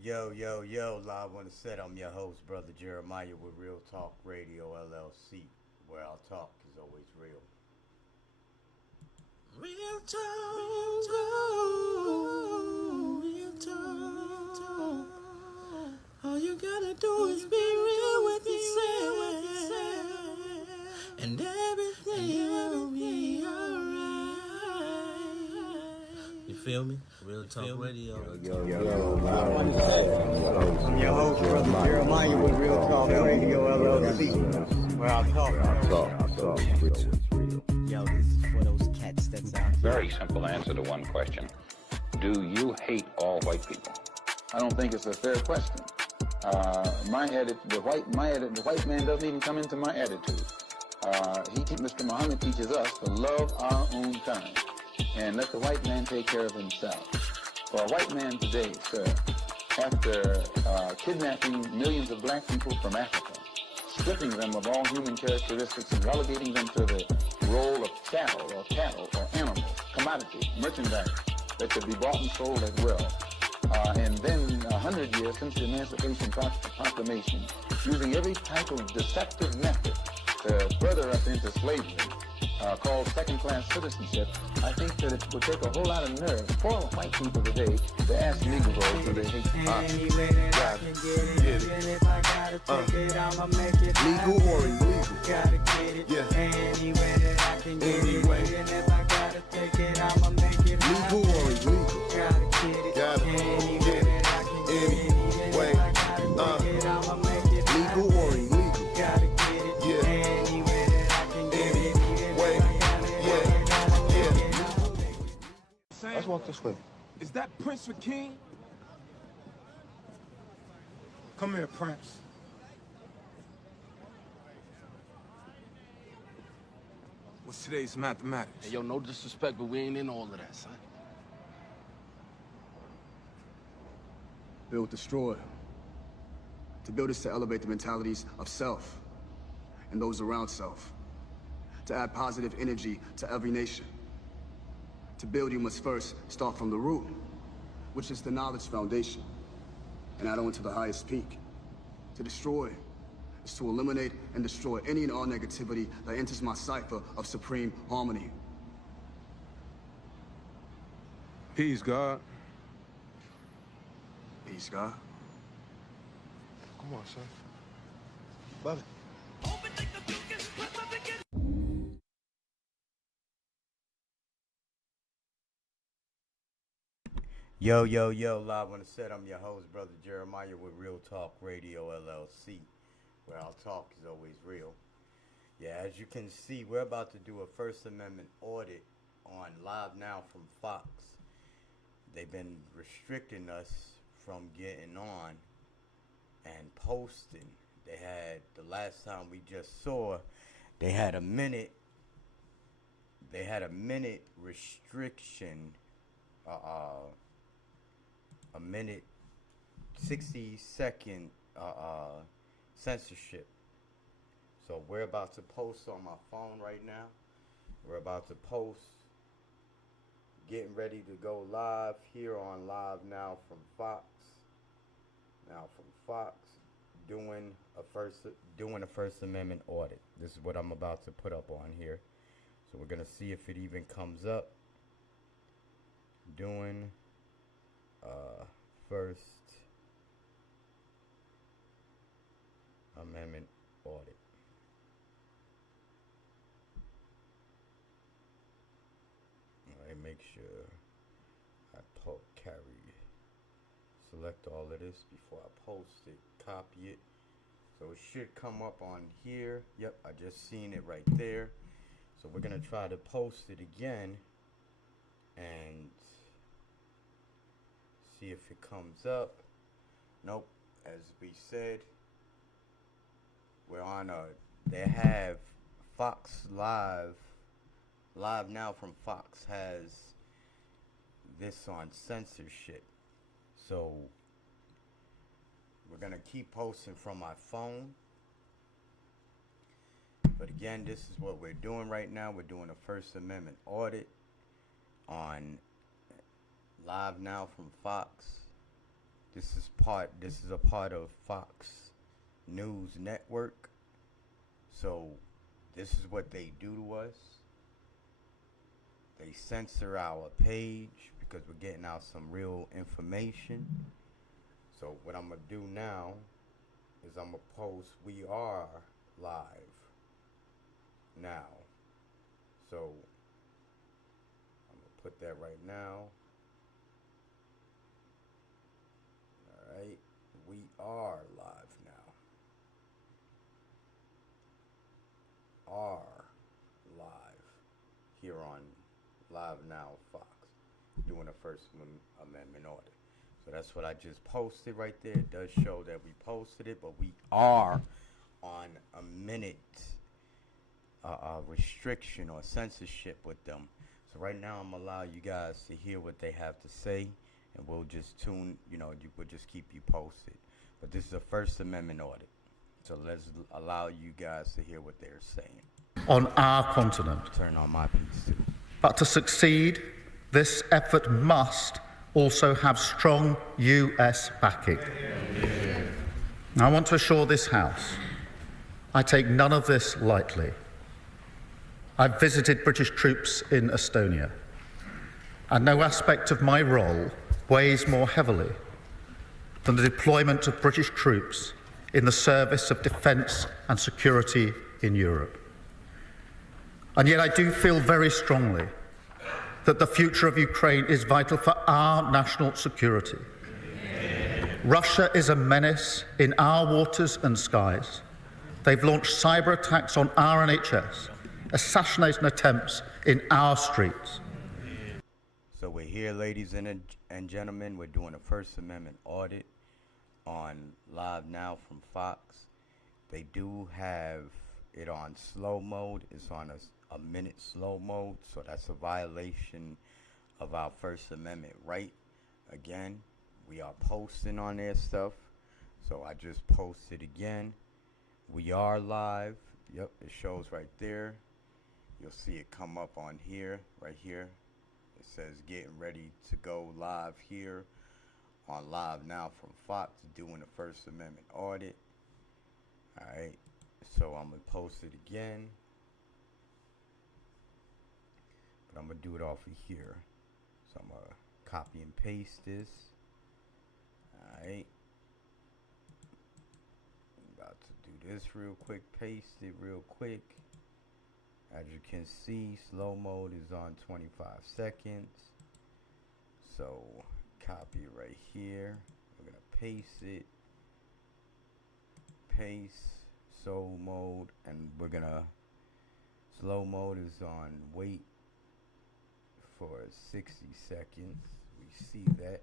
Yo, yo, yo, live on the set. I'm your host, Brother Jeremiah with Real Talk Radio LLC, where our talk is always real. Real talk, real talk. All you gotta do is be real with yourself, and everything will be alright. You feel me? Real Talk Radio. Yo, I'm your host, Brother Jeremiah with Real Talk Radio LLC, where our talk is real. Yo, this is for those cats that's out there. Very simple answer to one question. Do you hate all white people? I don't think it's a fair question. The white man doesn't even come into my attitude. Mr. Muhammad teaches us to love our own kind and let the white man take care of himself. For a white man today, sir, after kidnapping millions of black people from Africa, stripping them of all human characteristics and relegating them to the role of chattel or animals, commodity, merchandise that could be bought and sold at will. And then 100 years since the Emancipation Proclamation, using every type of deceptive method to further us into slavery, called second-class citizenship, I think that it would take a whole lot of nerve for white people today to ask Negroes who they hate. Any way that I can get it, even if I gotta take it, I'ma make it legal or illegal. Gotta get it, any way that I can get it, even if I gotta take it, I'ma make it legal or illegal. Gotta get it, any way that I can get it, even if I gotta take it, I'ma make it legal or illegal. Gotta get it, any way that I can get it, even if I gotta take it, Let's walk this way. Is that Prince Rakeem? Come here, Prince. What's today's mathematics? Hey, yo, no disrespect, but we ain't in all of that, son. Build, destroy. To build is to elevate the mentalities of self and those around self. To add positive energy to every nation. To build, you must first start from the root, which is the knowledge foundation, and add on to the highest peak. To destroy is to eliminate and destroy any and all negativity that enters my cipher of supreme harmony. Peace, God. Peace, God. Come on, son. Love it. Yo, yo, yo, live on the set. I'm your host, Brother Jeremiah with Real Talk Radio LLC, where our talk is always real. Yeah, as you can see, we're about to do a First Amendment audit on Live Now from Fox. They've been restricting us from getting on and posting. They had, the last time we just saw, they had a minute restriction, a minute 60-second censorship. So we're about to post on my phone right now. We're about to post, getting ready to go live here on Live Now from Fox. Doing a First Amendment audit. This is what I'm about to put up on here. So we're gonna see if it even comes up. Doing First Amendment audit. Alright, make sure I select all of this before I post it, copy it. So it should come up on here. Yep, I just seen it right there. So we're gonna try to post it again and see if it comes up. Nope, as we said, we're on they have Fox Live Now from Fox has this on censorship. So we're gonna keep posting from my phone. But again, this is what we're doing right now. We're doing a First Amendment audit on Live Now from Fox. This is a part of Fox News Network. So this is what they do to us. They censor our page because we're getting out some real information. So what I'm going to do now is I'm going to post, we are live now. So I'm going to put that right now. Alright, we are live now. Are live here on Live Now Fox, doing the First Amendment audit. So that's what I just posted right there. It does show that we posted it, but we are on a minute restriction or censorship with them. So right now I'm allow you guys to hear what they have to say, and we'll just we'll just keep you posted. But this is a First Amendment audit, so let's allow you guys to hear what they're saying. On our continent. Turn on my piece too. But to succeed, this effort must also have strong US backing. I want to assure this House, I take none of this lightly. I've visited British troops in Estonia, and no aspect of my role weighs more heavily than the deployment of British troops in the service of defence and security in Europe. And yet I do feel very strongly that the future of Ukraine is vital for our national security. Russia is a menace in our waters and skies. They've launched cyber attacks on our NHS, assassination attempts in our streets. So we're here, ladies and gentlemen. We're doing a First Amendment audit on Live Now from Fox. They do have it on slow mode. It's on a minute slow mode, so that's a violation of our First Amendment right. Again, we are posting on their stuff, so I just posted again. We are live. Yep, it shows right there. You'll see it come up on here, right here. It says getting ready to go live here on Live Now from Fox, doing the First Amendment audit. Alright, so I'm going to post it again. But I'm going to do it off of here. So I'm going to copy and paste this. Alright. I'm about to do this real quick. Paste it real quick. As you can see, slow mode is on 25 seconds. So copy it right here. We're going to paste it. Paste. Slow mode. And we're going to, slow mode is on wait for 60 seconds. We see that.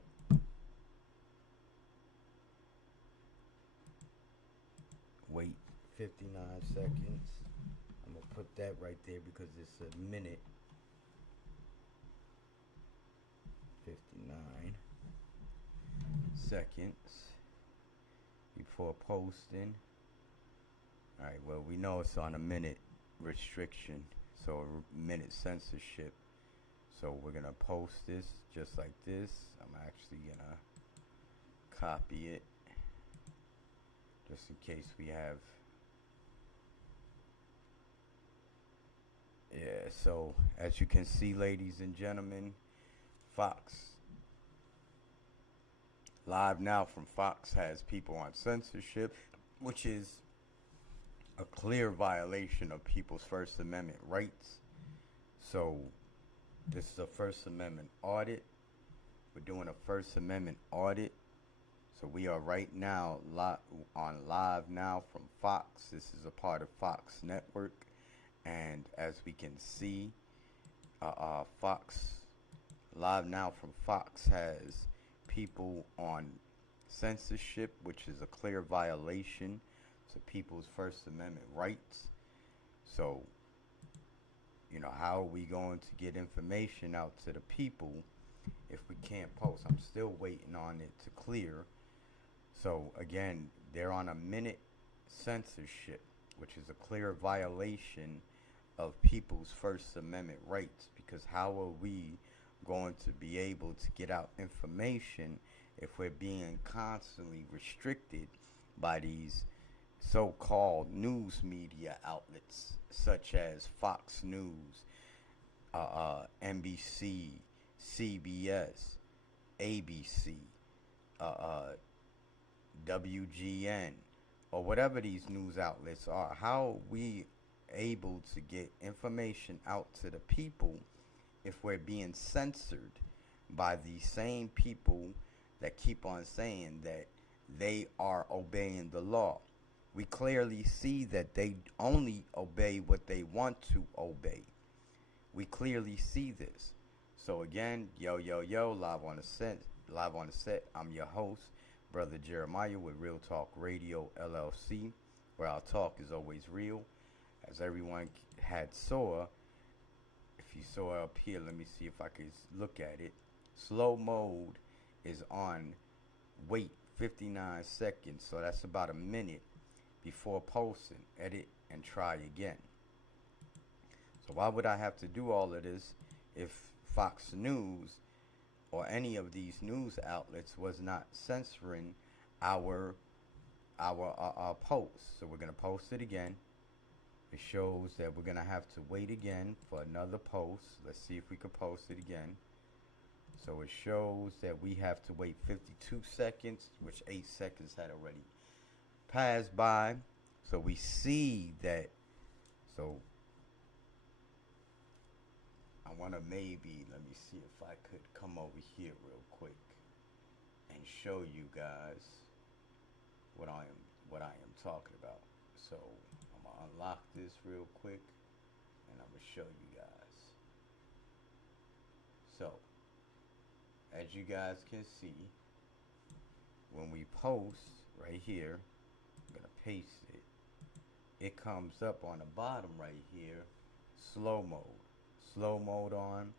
Wait 59 seconds. I'm going to put that right there because it's a minute. 59 seconds before posting. Alright, well, we know it's on a minute restriction, so a minute censorship. So we're going to post this just like this. I'm actually going to copy it just in case we have. Yeah, so as you can see, ladies and gentlemen, Fox Live Now from Fox has people on censorship, which is a clear violation of people's First Amendment rights. So this is a First Amendment audit. We're doing a First Amendment audit. So we are right now on Live Now from Fox. This is a part of Fox Network. And as we can see, Fox Live Now from Fox has people on censorship, which is a clear violation to people's First Amendment rights. So, you know, how are we going to get information out to the people if we can't post? I'm still waiting on it to clear. So again, they're on a minute censorship, which is a clear violation of people's First Amendment rights, because how are we going to be able to get out information if we're being constantly restricted by these so-called news media outlets such as Fox News, NBC, CBS, ABC, WGN, or whatever these news outlets are. How are we able to get information out to the people if we're being censored by the same people that keep on saying that they are obeying the law? We clearly see that they only obey what they want to obey. We clearly see this. So again, yo, live on the set. I'm your host, Brother Jeremiah with Real Talk Radio LLC, where our talk is always real. As everyone had saw, if you saw up here, let me see if I can look at it. Slow mode is on wait 59 seconds, so that's about a minute before posting. Edit and try again. So why would I have to do all of this if Fox News or any of these news outlets was not censoring our posts? So we're going to post it again. It shows that we're going to have to wait again for another post. Let's see if we can post it again. So it shows that we have to wait 52 seconds, which 8 seconds had already passed by. So we see that. So I want to let me see if I could come over here real quick and show you guys what I am talking about. So I'm gonna unlock this real quick and I'm gonna show you guys. So as you guys can see, when we post right here, I'm gonna paste it. It comes up on the bottom right here, slow mode. Slow mode on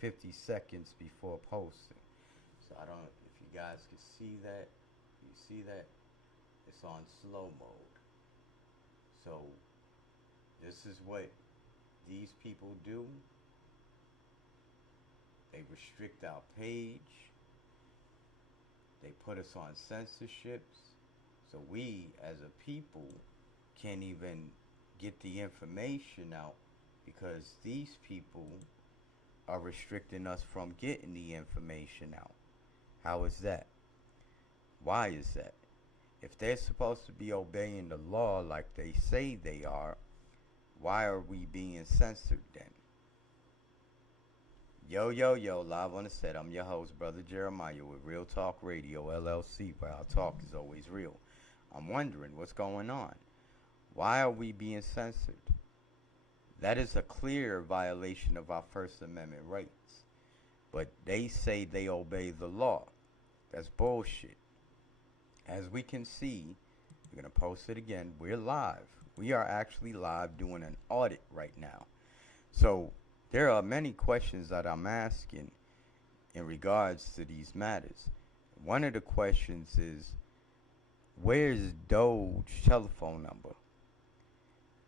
50 seconds before posting. So I don't know if you guys can see that. You see that? It's on slow mode. So this is what these people do. They restrict our page. They put us on censorships. So we as a people can't even get the information out, because these people are restricting us from getting the information out. How is that? Why is that? If they're supposed to be obeying the law like they say they are, why are we being censored then? Yo, live on the set. I'm your host, Brother Jeremiah with Real Talk Radio LLC, where our talk is always real. I'm wondering what's going on. Why are we being censored? That is a clear violation of our First Amendment rights. But they say they obey the law. That's bullshit. As we can see, we're going to post it again. We're live. We are actually live doing an audit right now. So there are many questions that I'm asking in regards to these matters. One of the questions is, where's Doge telephone number?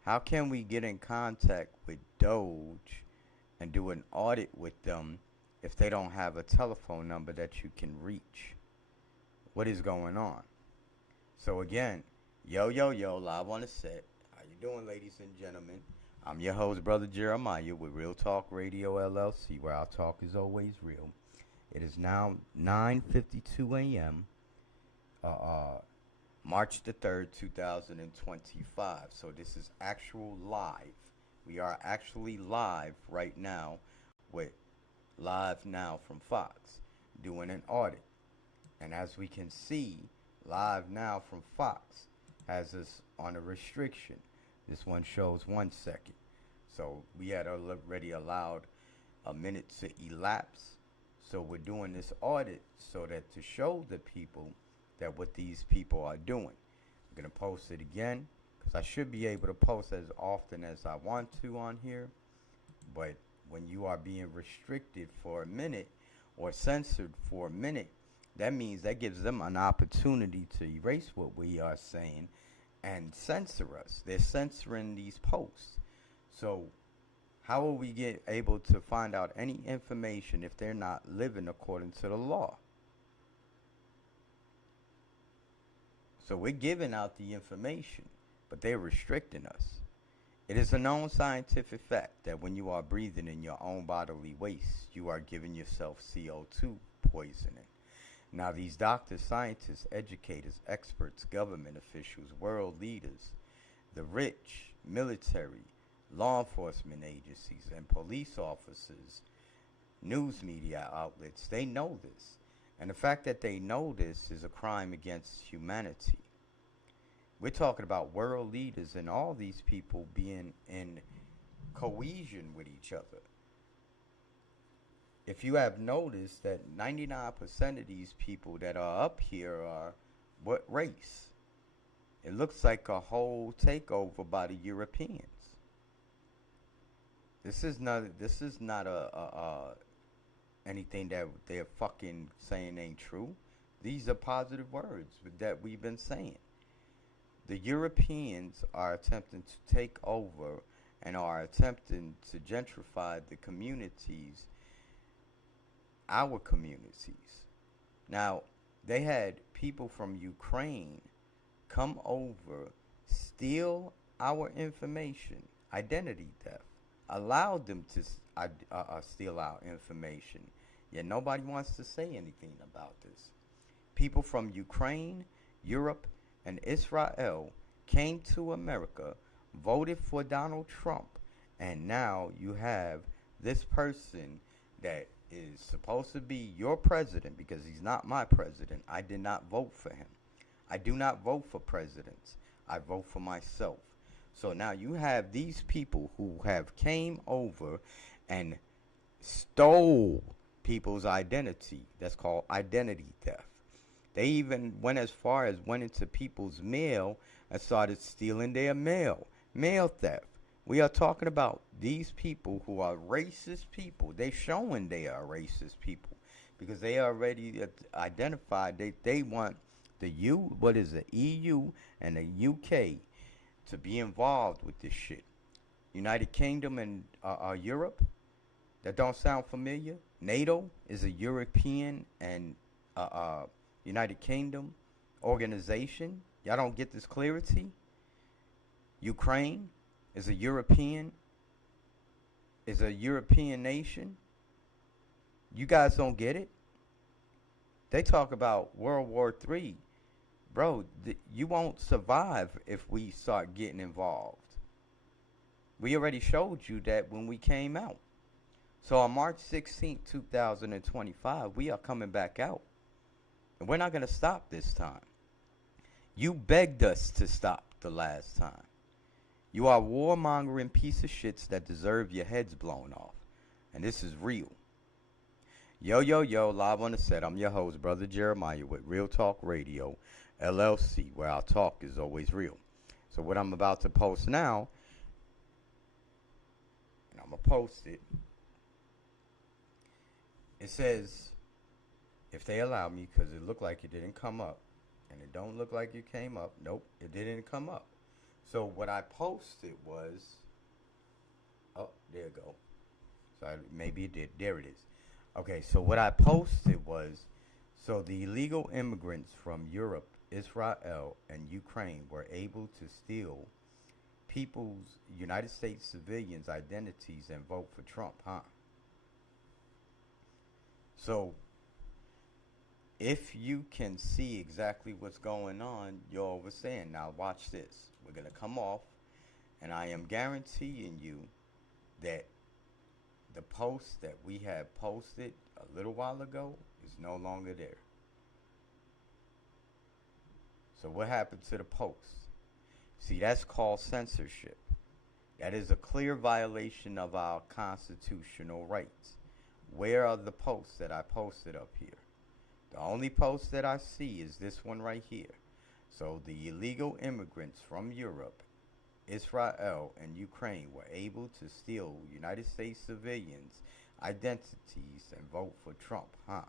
How can we get in contact with Doge and do an audit with them if they don't have a telephone number that you can reach? What is going on? So again, yo, live on the set. How you doing, ladies and gentlemen? I'm your host, Brother Jeremiah with Real Talk Radio LLC, where our talk is always real. It is now 9:52 a.m. March the 3rd, 2025. So this is actual live. We are actually live right now with Live Now from Fox doing an audit. And as we can see, Live Now from Fox has us on a restriction. This one shows 1 second. So we had already allowed a minute to elapse. So we're doing this audit so that to show the people that what these people are doing. I'm going to post it again, because I should be able to post as often as I want to on here. But when you are being restricted for a minute or censored for a minute, that means that gives them an opportunity to erase what we are saying and censor us. They're censoring these posts. So how will we able to find out any information if they're not living according to the law? So we're giving out the information, but they're restricting us. It is a known scientific fact that when you are breathing in your own bodily waste, you are giving yourself CO2 poisoning. Now, these doctors, scientists, educators, experts, government officials, world leaders, the rich, military, law enforcement agencies, and police officers, news media outlets, they know this. And the fact that they know this is a crime against humanity. We're talking about world leaders and all these people being in cohesion with each other. If you have noticed that 99% of these people that are up here are what race? It looks like a whole takeover by the Europeans. This is not anything that they're fucking saying ain't true. These are positive words that we've been saying. The Europeans are attempting to take over and are attempting to gentrify the communities, our communities. Now, they had people from Ukraine come over, steal our information, identity theft, allowed them to steal our information. Yet nobody wants to say anything about this. People from Ukraine, Europe, and Israel came to America, voted for Donald Trump, and now you have this person that is supposed to be your president, because he's not my president. I did not vote for him. I do not vote for presidents. I vote for myself. So now you have these people who have came over and stole people's identity. That's called identity theft. They even went as far as went into people's mail and started stealing their mail. Mail theft. We are talking about these people who are racist people. They're showing they are racist people because they already identified they want the EU and the UK to be involved with this shit. United Kingdom and Europe. That don't sound familiar? NATO is a European and United Kingdom organization. Y'all don't get this clarity? Ukraine is a European nation. You guys don't get it? They talk about World War III. Bro, you won't survive if we start getting involved. We already showed you that when we came out. So on March 16th, 2025, we are coming back out. And we're not going to stop this time. You begged us to stop the last time. You are warmongering piece of shits that deserve your heads blown off. And this is real. Yo, live on the set. I'm your host, Brother Jeremiah, with Real Talk Radio, LLC, where our talk is always real. So what I'm about to post now, and I'm going to post it. It says, if they allow me, because it looked like it didn't come up. And it don't look like it came up. Nope, it didn't come up. So what I posted was, oh, there you go. So maybe it did. There it is. Okay, so what I posted was, so the illegal immigrants from Europe, Israel, and Ukraine were able to steal people's, United States civilians' identities and vote for Trump, huh? So if you can see exactly what's going on, you're over saying, now watch this. We're going to come off, and I am guaranteeing you that the post that we have posted a little while ago is no longer there. So what happened to the post? See, that's called censorship. That is a clear violation of our constitutional rights. Where are the posts that I posted up here? The only post that I see is this one right here. So the illegal immigrants from Europe, Israel, and Ukraine were able to steal United States civilians' identities and vote for Trump, huh?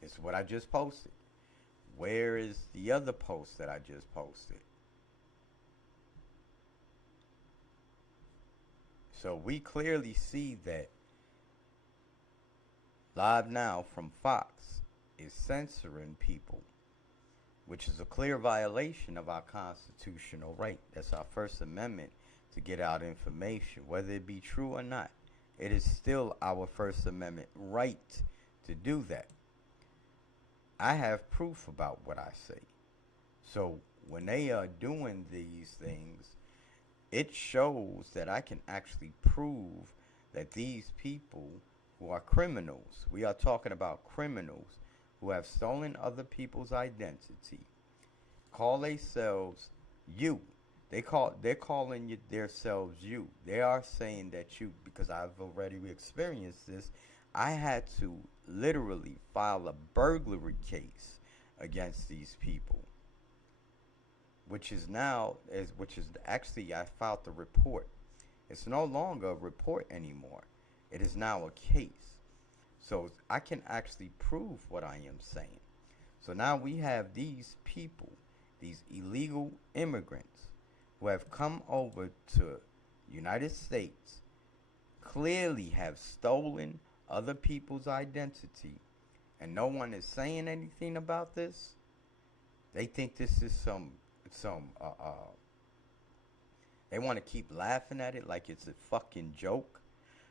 This is what I just posted. Where is the other post that I just posted? So we clearly see that Live Now from Fox is censoring people which is a clear violation of our constitutional right. That's our First Amendment to get out information, whether it be true or not. It is still our First Amendment right to do that. I have proof about what I say. So when they are doing these things, it shows that I can actually prove that these people who are criminals, we are talking about criminals who have stolen other people's identity, call themselves you. They're calling themselves you. They are saying that you, because I've already experienced this, I had to literally file a burglary case against these people, which is actually, I filed the report. It's no longer a report anymore. It is now a case. So I can actually prove what I am saying. So now we have these people, these illegal immigrants who have come over to United States, clearly have stolen other people's identity, and no one is saying anything about this. They think this is they want to keep laughing at it like it's a fucking joke.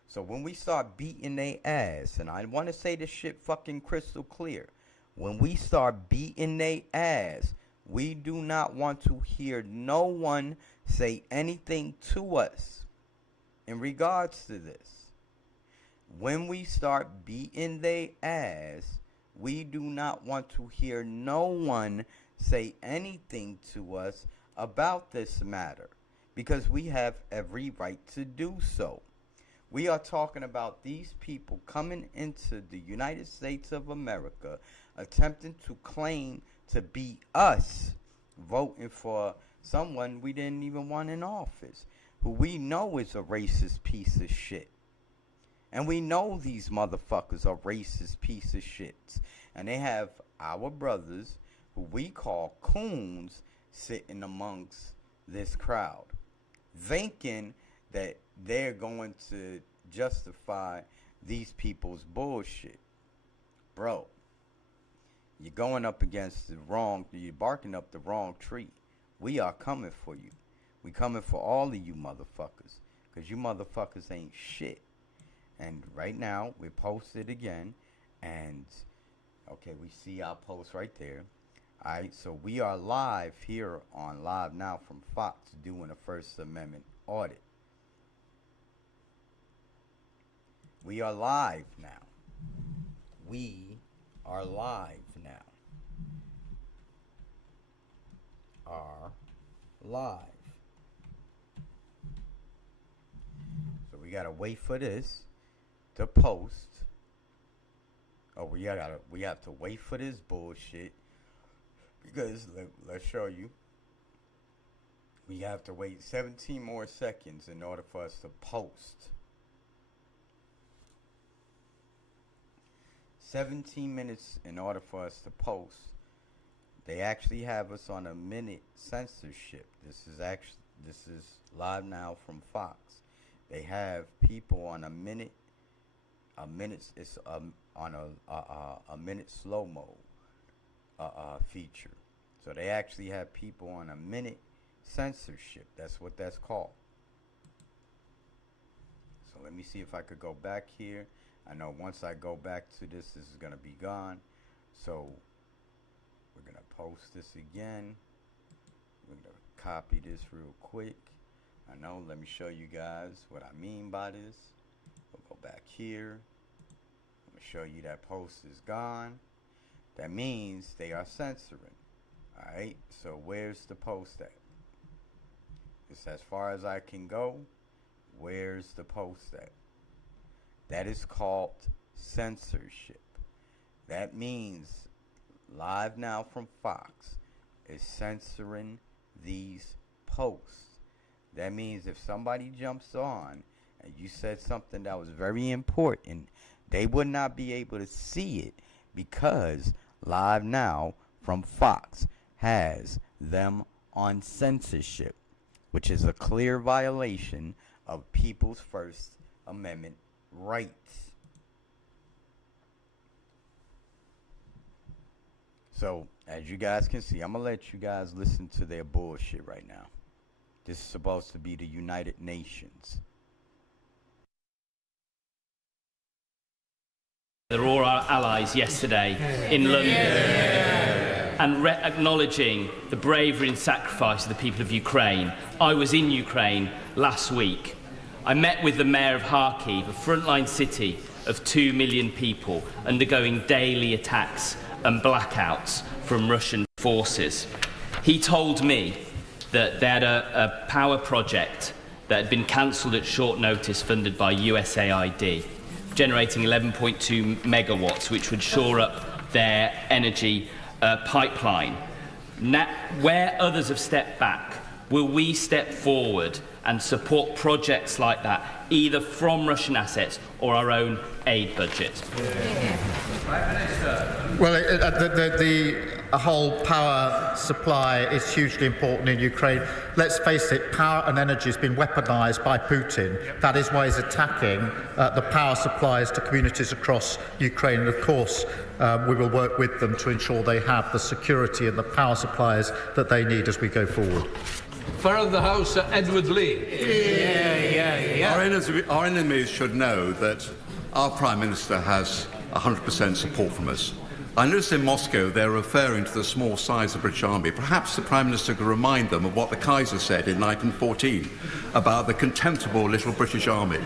So when we start beating their ass, and I want to say this shit fucking crystal clear, when we start beating their ass, we do not want to hear no one say anything to us in regards to this. When we start beating their ass, we do not want to hear no one say anything to us about this matter, because we have every right to do so. We are talking about these people coming into the United States of America, attempting to claim to be us, voting for someone we didn't even want in office, who we know is a racist piece of shit. And we know these motherfuckers are racist piece of shits. And they have our brothers, who we call coons, sitting amongst this crowd, thinking that they're going to justify these people's bullshit. Bro, you're going up against you're barking up the wrong tree. We are coming for you. We coming for all of you motherfuckers, because you motherfuckers ain't shit. And right now, we posted again, and okay, we see our post right there. Alright, so we are live here on Live Now from Fox doing a First Amendment audit. We are live now. We are live now. Are live. So we gotta wait for this to post. Oh, we have to wait for this bullshit, because let's show you. We have to wait 17 more seconds in order for us to post. 17 minutes in order for us to post. They actually have us on a minute censorship. This is Live Now from Fox. They have people on a minute it's on a minute slow-mo feature. So they actually have people on a minute censorship. That's what that's called. So let me see if I could go back here. I know once I go back to this is going to be gone. So we're going to post this again. We're going to copy this real quick. I know, let me show you guys what I mean by this. We'll go back here. I'm going to show you that post is gone. That means they are censoring. Alright, so where's the post at? It's as far as I can go. Where's the post at? That is called censorship. That means Live Now from Fox is censoring these posts. That means if somebody jumps on and you said something that was very important, they would not be able to see it, because Live Now from Fox has them on censorship, which is a clear violation of people's First Amendment rights. So, as you guys can see, I'm going to let you guys listen to their bullshit right now. This is supposed to be the United Nations. They're all our allies yesterday in London. And acknowledging the bravery and sacrifice of the people of Ukraine. I was in Ukraine last week. I met with the mayor of Kharkiv, a frontline city of 2 million people undergoing daily attacks and blackouts from Russian forces. He told me that they had a power project that had been cancelled at short notice, funded by USAID, generating 11.2 megawatts, which would shore up their energy pipeline. Now, where others have stepped back, will we step forward and support projects like that, either from Russian assets or our own aid budget? Well, the whole power supply is hugely important in Ukraine. Let's face it, power and energy has been weaponized by Putin. That is why he's attacking the power supplies to communities across Ukraine. And of course, we will work with them to ensure they have the security and the power supplies that they need as we go forward. Far of the House, Edward Lee. Our enemies should know that our Prime Minister has 100% support from us. I noticed in Moscow they're referring to the small size of the British Army. Perhaps the Prime Minister could remind them of what the Kaiser said in 1914 about the contemptible little British Army.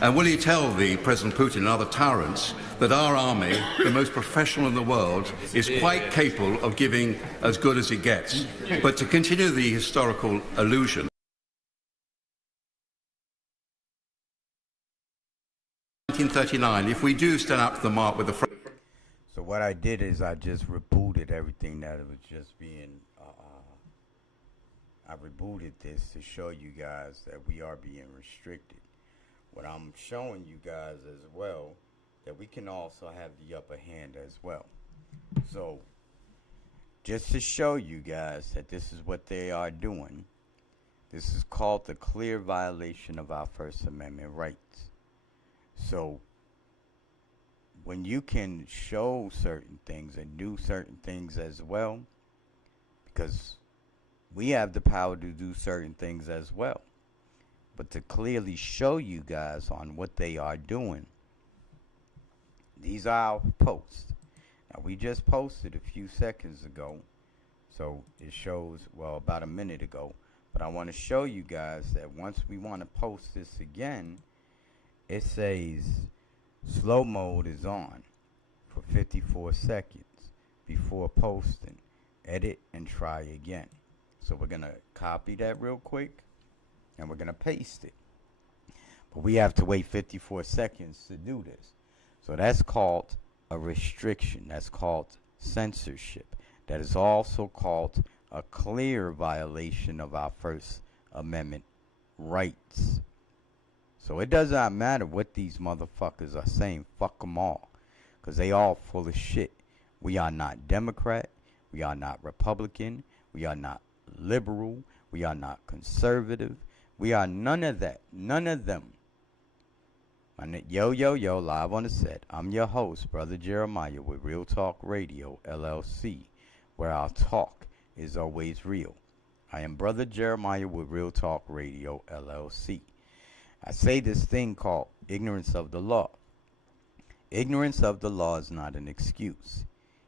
And will he tell the President Putin and other tyrants that our army, the most professional in the world, is quite capable of giving as good as it gets? But to continue the historical illusion, 1939, if we do stand up to the mark with the French. So what I did is I just rebooted everything that was just being, I rebooted this to show you guys that we are being restricted. What I'm showing you guys as well, that we can also have the upper hand as well. So just to show you guys that this is what they are doing, this is called the clear violation of our First Amendment rights. So when you can show certain things and do certain things as well, because we have the power to do certain things as well, but to clearly show you guys on what they are doing, these are our posts. Now, we just posted a few seconds ago, so it shows, well, about a minute ago, but I want to show you guys that once we want to post this again, it says slow mode is on for 54 seconds before posting. Edit and try again. So we're going to copy that real quick and we're going to paste it. But we have to wait 54 seconds to do this. So that's called a restriction. That's called censorship. That is also called a clear violation of our First Amendment rights. So it does not matter what these motherfuckers are saying. Fuck them all. Because they all full of shit. We are not Democrat. We are not Republican. We are not liberal. We are not conservative. We are none of that. None of them. Yo, live on the set. I'm your host, Brother Jeremiah, with Real Talk Radio, LLC, where our talk is always real. I am Brother Jeremiah with Real Talk Radio, LLC. I say this thing called ignorance of the law. Ignorance of the law is not an excuse.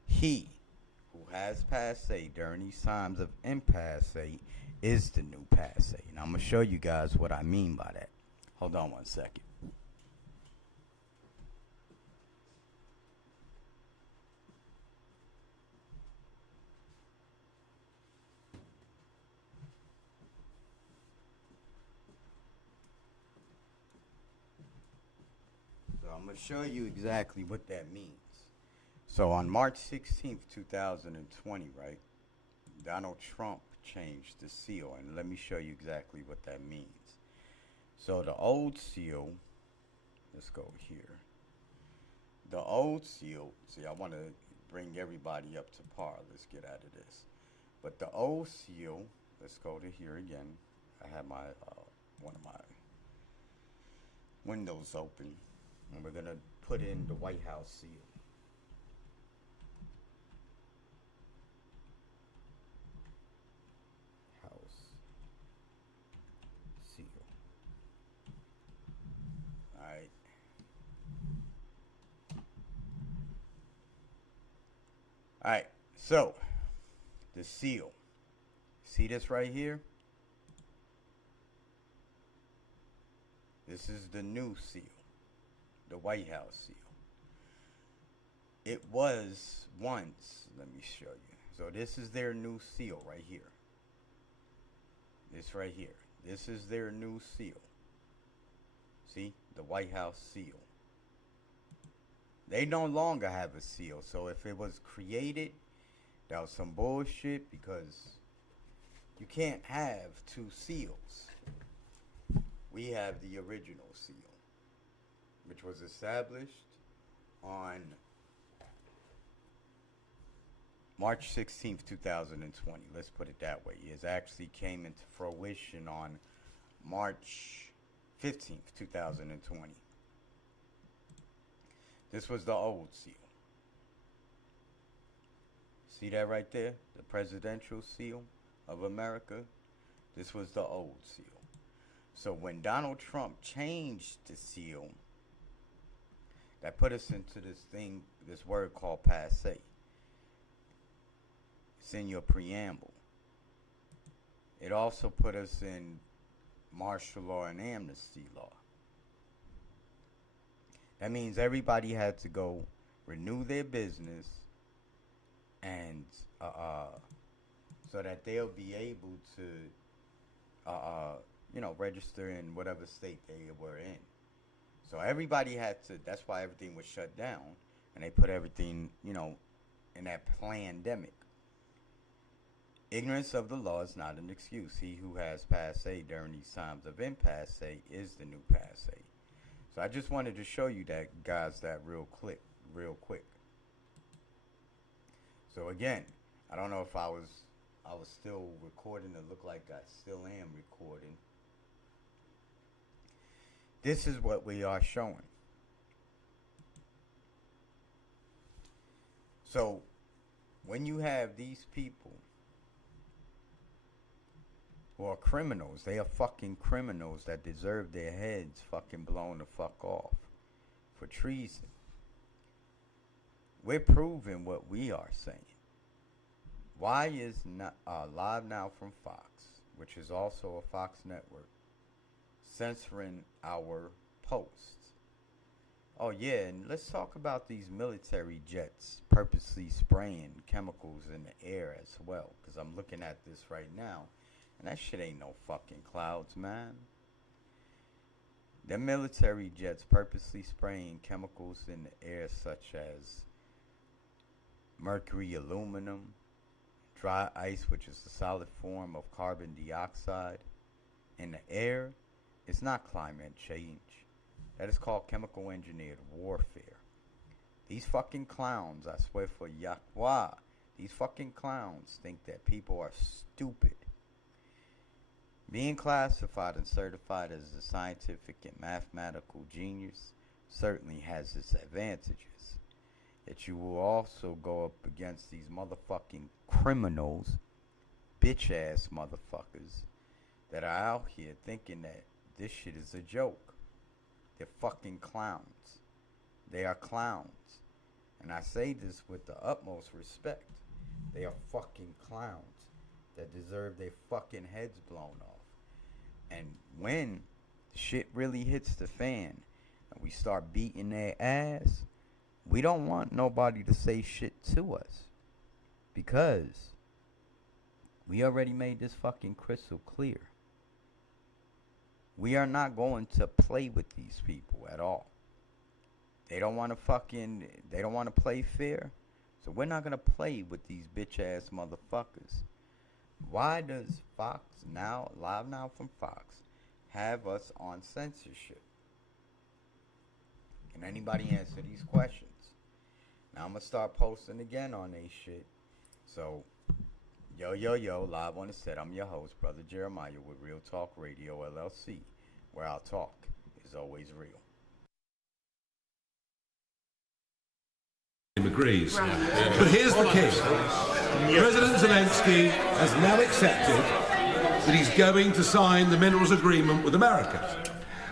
He who has passe during these times of impasse is the new passe. And I'm going to show you guys what I mean by that. Hold on one second. I'm going to show you exactly what that means. So on March 16th, 2020, right, Donald Trump changed the seal. And let me show you exactly what that means. So the old seal, let's go here. The old seal, see, I want to bring everybody up to par. Let's get out of this. But the old seal, let's go to here again. I have my one of my windows open. And we're going to put in the White House seal. All right, so the seal. See this right here? This is the new seal, the White House seal. It was once, let me show you. So this is their new seal right here. This right here. This is their new seal. See? The White House seal. They no longer have a seal. So if it was created, that was some bullshit, because you can't have two seals. We have the original seal, which was established on March 16th, 2020. Let's put it that way. It actually came into fruition on March 15th, 2020. This was the old seal. See that right there? The presidential seal of America. This was the old seal. So when Donald Trump changed the seal, that put us into this thing, this word called passe. It's in your preamble. It also put us in martial law and amnesty law. That means everybody had to go renew their business and so that they'll be able to register in whatever state they were in. So everybody had to, that's why everything was shut down, and they put everything, in that pandemic. Ignorance of the law is not an excuse. He who has passe during these times of impasse is the new passe. So I just wanted to show you that, guys, that real quick. So again, I don't know if I was still recording. It looked like I still am recording. This is what we are showing. So when you have these people who are criminals, they are fucking criminals that deserve their heads fucking blown the fuck off for treason. We're proving what we are saying. Why is not Live Now from Fox, which is also a Fox network, censoring our posts? Oh yeah, and let's talk about these military jets purposely spraying chemicals in the air as well, because I'm looking at this right now, and that shit ain't no fucking clouds, man. The military jets purposely spraying chemicals in the air such as mercury, aluminum, dry ice, which is the solid form of carbon dioxide in the air. It's not climate change. That is called chemical engineered warfare. These fucking clowns, I swear for Yahweh, these fucking clowns think that people are stupid. Being classified and certified as a scientific and mathematical genius certainly has its advantages. That you will also go up against these motherfucking criminals, bitch ass motherfuckers that are out here thinking that this shit is a joke. They're fucking clowns. They are clowns. And I say this with the utmost respect. They are fucking clowns that deserve their fucking heads blown off. And when shit really hits the fan and we start beating their ass, we don't want nobody to say shit to us, because we already made this fucking crystal clear. We are not going to play with these people at all. They don't want to play fair, so we're not going to play with these bitch ass motherfuckers. Why does Fox Now, Live Now from Fox, have us on censorship? Can anybody answer these questions? Now I'm going to start posting again on they shit. So, yo, live on the set. I'm your host, Brother Jeremiah, with Real Talk Radio, LLC, where our talk is always real. Agrees. But here's the key. President Zelensky has now accepted that he's going to sign the minerals agreement with America.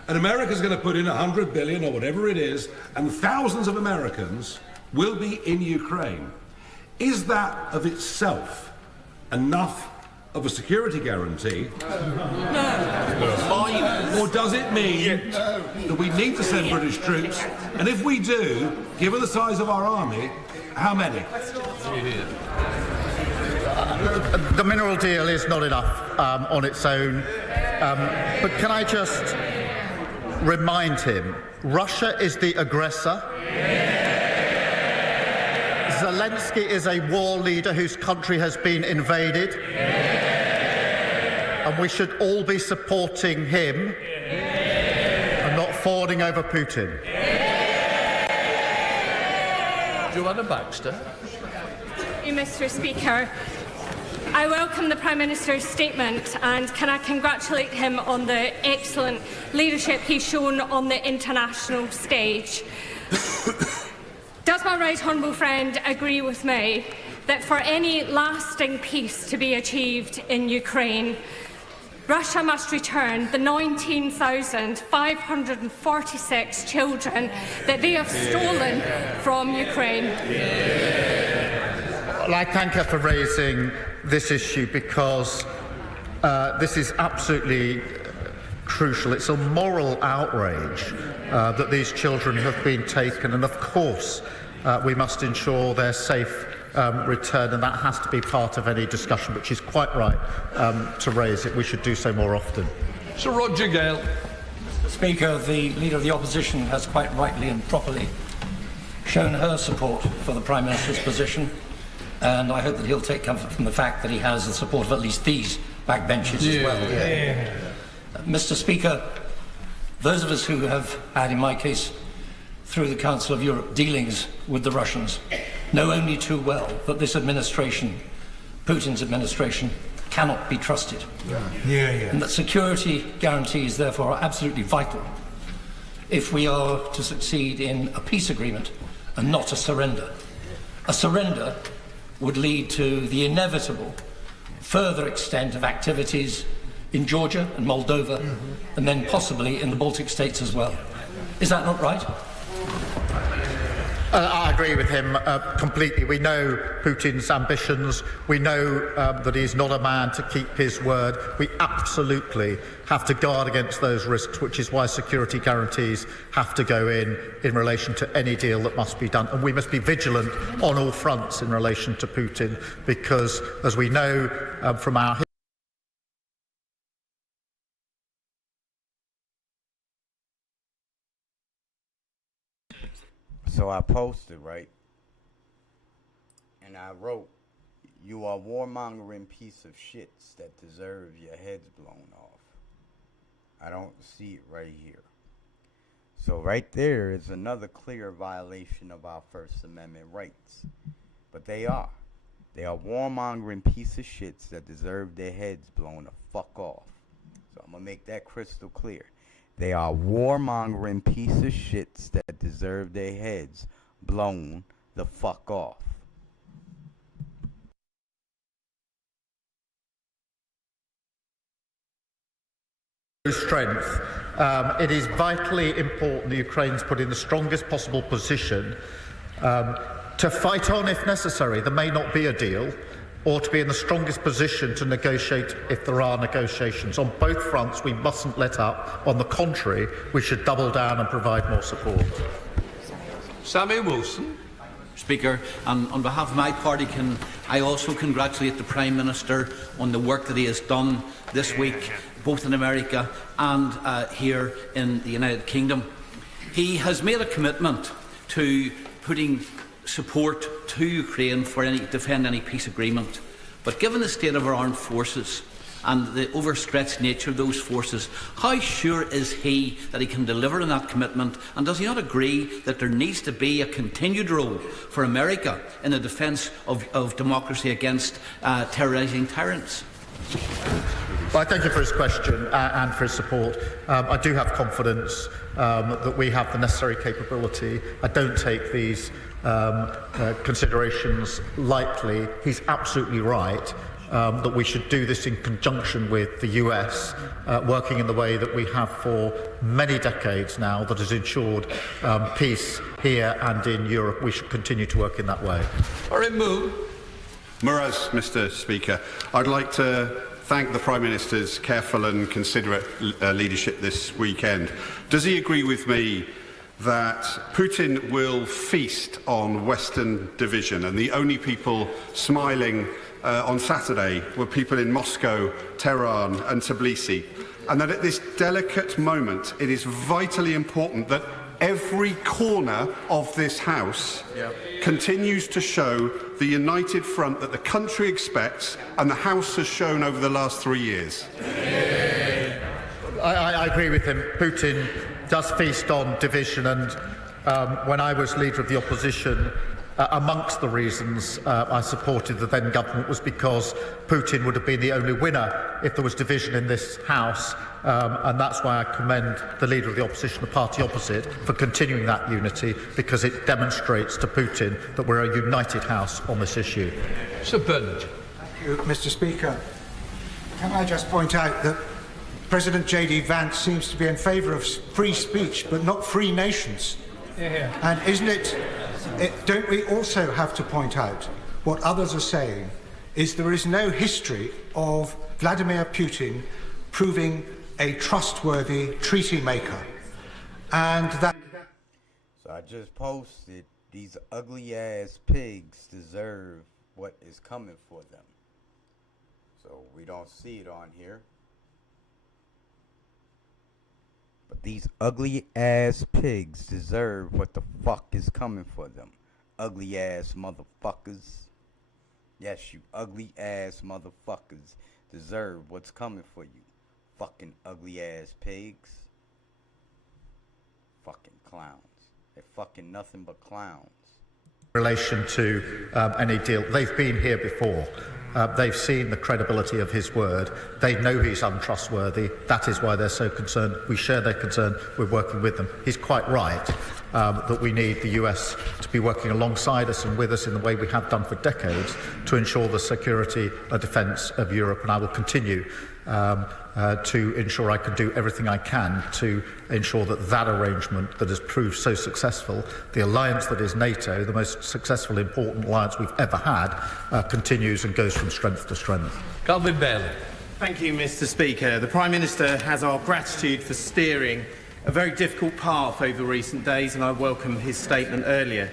And America's going to put in $100 billion or whatever it is, and thousands of Americans will be in Ukraine. Is that of itself enough of a security guarantee? No. Or does it mean that we need to send British troops? And if we do, given the size of our army, how many? The mineral deal is not enough on its own. But can I just remind him, Russia is the aggressor. Zelensky is a war leader whose country has been invaded. And we should all be supporting him and not fawning over Putin. Joanna Baxter. Mr. Speaker, I welcome the Prime Minister's statement and can I congratulate him on the excellent leadership he's shown on the international stage. Does my right honourable friend agree with me that for any lasting peace to be achieved in Ukraine, Russia must return the 19,546 children that they have stolen from Ukraine? Well, I thank her for raising this issue because this is absolutely crucial. It's a moral outrage that these children have been taken, and of course we must ensure their safe return, and that has to be part of any discussion, which is quite right to raise it. We should do so more often. Sir Roger Gale. Speaker, the Leader of the Opposition has quite rightly and properly shown her support for the Prime Minister's position, and I hope that he'll take comfort from the fact that he has the support of at least these backbenches as well. Mr. Speaker, those of us who have had, in my case, through the Council of Europe, dealings with the Russians, know only too well that this administration, Putin's administration, cannot be trusted. And that security guarantees, therefore, are absolutely vital if we are to succeed in a peace agreement and not a surrender. A surrender would lead to the inevitable further extent of activities in Georgia and Moldova, and then possibly in the Baltic states as well. Is that not right? I agree with him completely. We know Putin's ambitions. We know that he's not a man to keep his word. We absolutely have to guard against those risks, which is why security guarantees have to go in relation to any deal that must be done. And we must be vigilant on all fronts in relation to Putin, because, as we know from our So I posted, right? And I wrote, "You are warmongering piece of shits that deserve your heads blown off." I don't see it right here. So right there is another clear violation of our First Amendment rights. But they are. They are warmongering piece of shits that deserve their heads blown the fuck off. So I'm going to make that crystal clear. They are warmongering piece of shits that deserve their heads blown the fuck off. Strength. It is vitally important that Ukraine's put in the strongest possible position to fight on if necessary. There may not be a deal, or to be in the strongest position to negotiate if there are negotiations. On both fronts, we mustn't let up. On the contrary, we should double down and provide more support. Sammy Wilson. Speaker, on behalf of my party, can I also congratulate the Prime Minister on the work that he has done this week, both in America and here in the United Kingdom. He has made a commitment to putting support to Ukraine for defend any peace agreement. But given the state of our armed forces and the overstretched nature of those forces, how sure is he that he can deliver on that commitment? And does he not agree that there needs to be a continued role for America in the defence of democracy against terrorising tyrants? Well, I thank you for his question and for his support. I do have confidence that we have the necessary capability. I don't take these considerations lightly. He's absolutely right. that we should do this in conjunction with the US, working in the way that we have for many decades now, that has ensured peace here and in Europe. We should continue to work in that way. Muraz, Mr. Speaker, I'd like to thank the Prime Minister's careful and considerate leadership this weekend. Does he agree with me that Putin will feast on Western division, and the only people smiling on Saturday were people in Moscow, Tehran and Tbilisi, and that at this delicate moment it is vitally important that every corner of this House continues to show the united front that the country expects and the House has shown over the last 3 years? I agree with him. Putin does feast on division, and when I was leader of the opposition, amongst the reasons I supported the then government was because Putin would have been the only winner if there was division in this House, and that's why I commend the leader of the opposition, the party opposite, for continuing that unity, because it demonstrates to Putin that we're a united House on this issue. Sir Bernard. Thank you, Mr. Speaker. Can I just point out that President J.D. Vance seems to be in favour of free speech, but not free nations. And isn't it, don't we also have to point out what others are saying is there is no history of Vladimir Putin proving a trustworthy treaty maker, and that... So I just posted, these ugly ass pigs deserve what is coming for them. So we don't see it on here, but these ugly ass pigs deserve what the fuck is coming for them. Ugly ass motherfuckers. Yes, you ugly ass motherfuckers deserve what's coming for you. Fucking ugly ass pigs. Fucking clowns. They're fucking nothing but clowns. In relation to any deal, they've been here before. They've seen the credibility of his word. They know he's untrustworthy. That is why they're so concerned. We share their concern. We're working with them. He's quite right that we need the US to be working alongside us and with us in the way we have done for decades to ensure the security and defence of Europe. And I will continue to ensure I can do everything I can to ensure that that arrangement that has proved so successful, the alliance that is NATO, the most successful, important alliance we've ever had, continues and goes from strength to strength. Calvin Bailey. Thank you, Mr. Speaker. The Prime Minister has our gratitude for steering a very difficult path over recent days, and I welcome his statement earlier.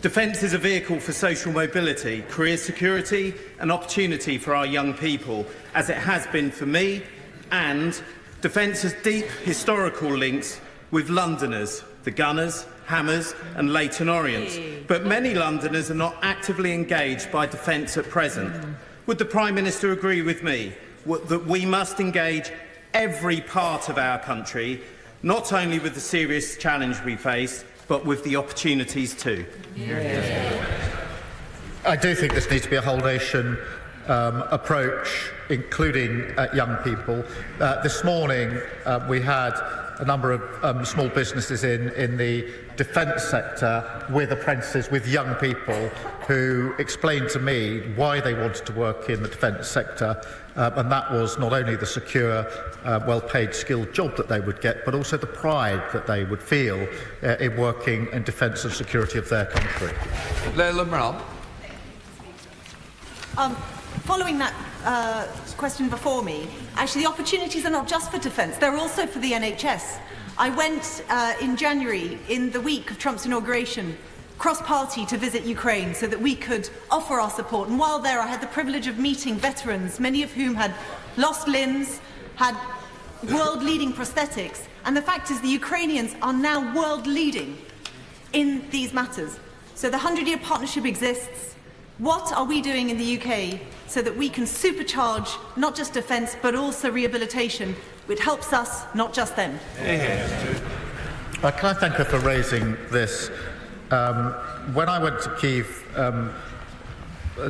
Defence is a vehicle for social mobility, career security and opportunity for our young people, as it has been for me, and defence has deep historical links with Londoners, the Gunners, Hammers and Leyton Orients. But many Londoners are not actively engaged by defence at present. Would the Prime Minister agree with me that we must engage every part of our country, not only with the serious challenge we face, but with the opportunities too? I do think this needs to be a whole-nation approach, including young people. This morning we had a number of small businesses in the defence sector with apprentices, with young people who explained to me why they wanted to work in the defence sector, and that was not only the secure, well-paid, skilled job that they would get, but also the pride that they would feel in working in defence and security of their country. Leila Brown. Following that question before me, actually the opportunities are not just for defence, they're also for the NHS. I went in January, in the week of Trump's inauguration, cross-party to visit Ukraine so that we could offer our support. And while there, I had the privilege of meeting veterans, many of whom had lost limbs, had world-leading prosthetics. And the fact is the Ukrainians are now world-leading in these matters. So the 100-year partnership exists. What are we doing in the UK so that we can supercharge not just defence but also rehabilitation, which helps us, not just them? Can I thank her for raising this? When I went to Kyiv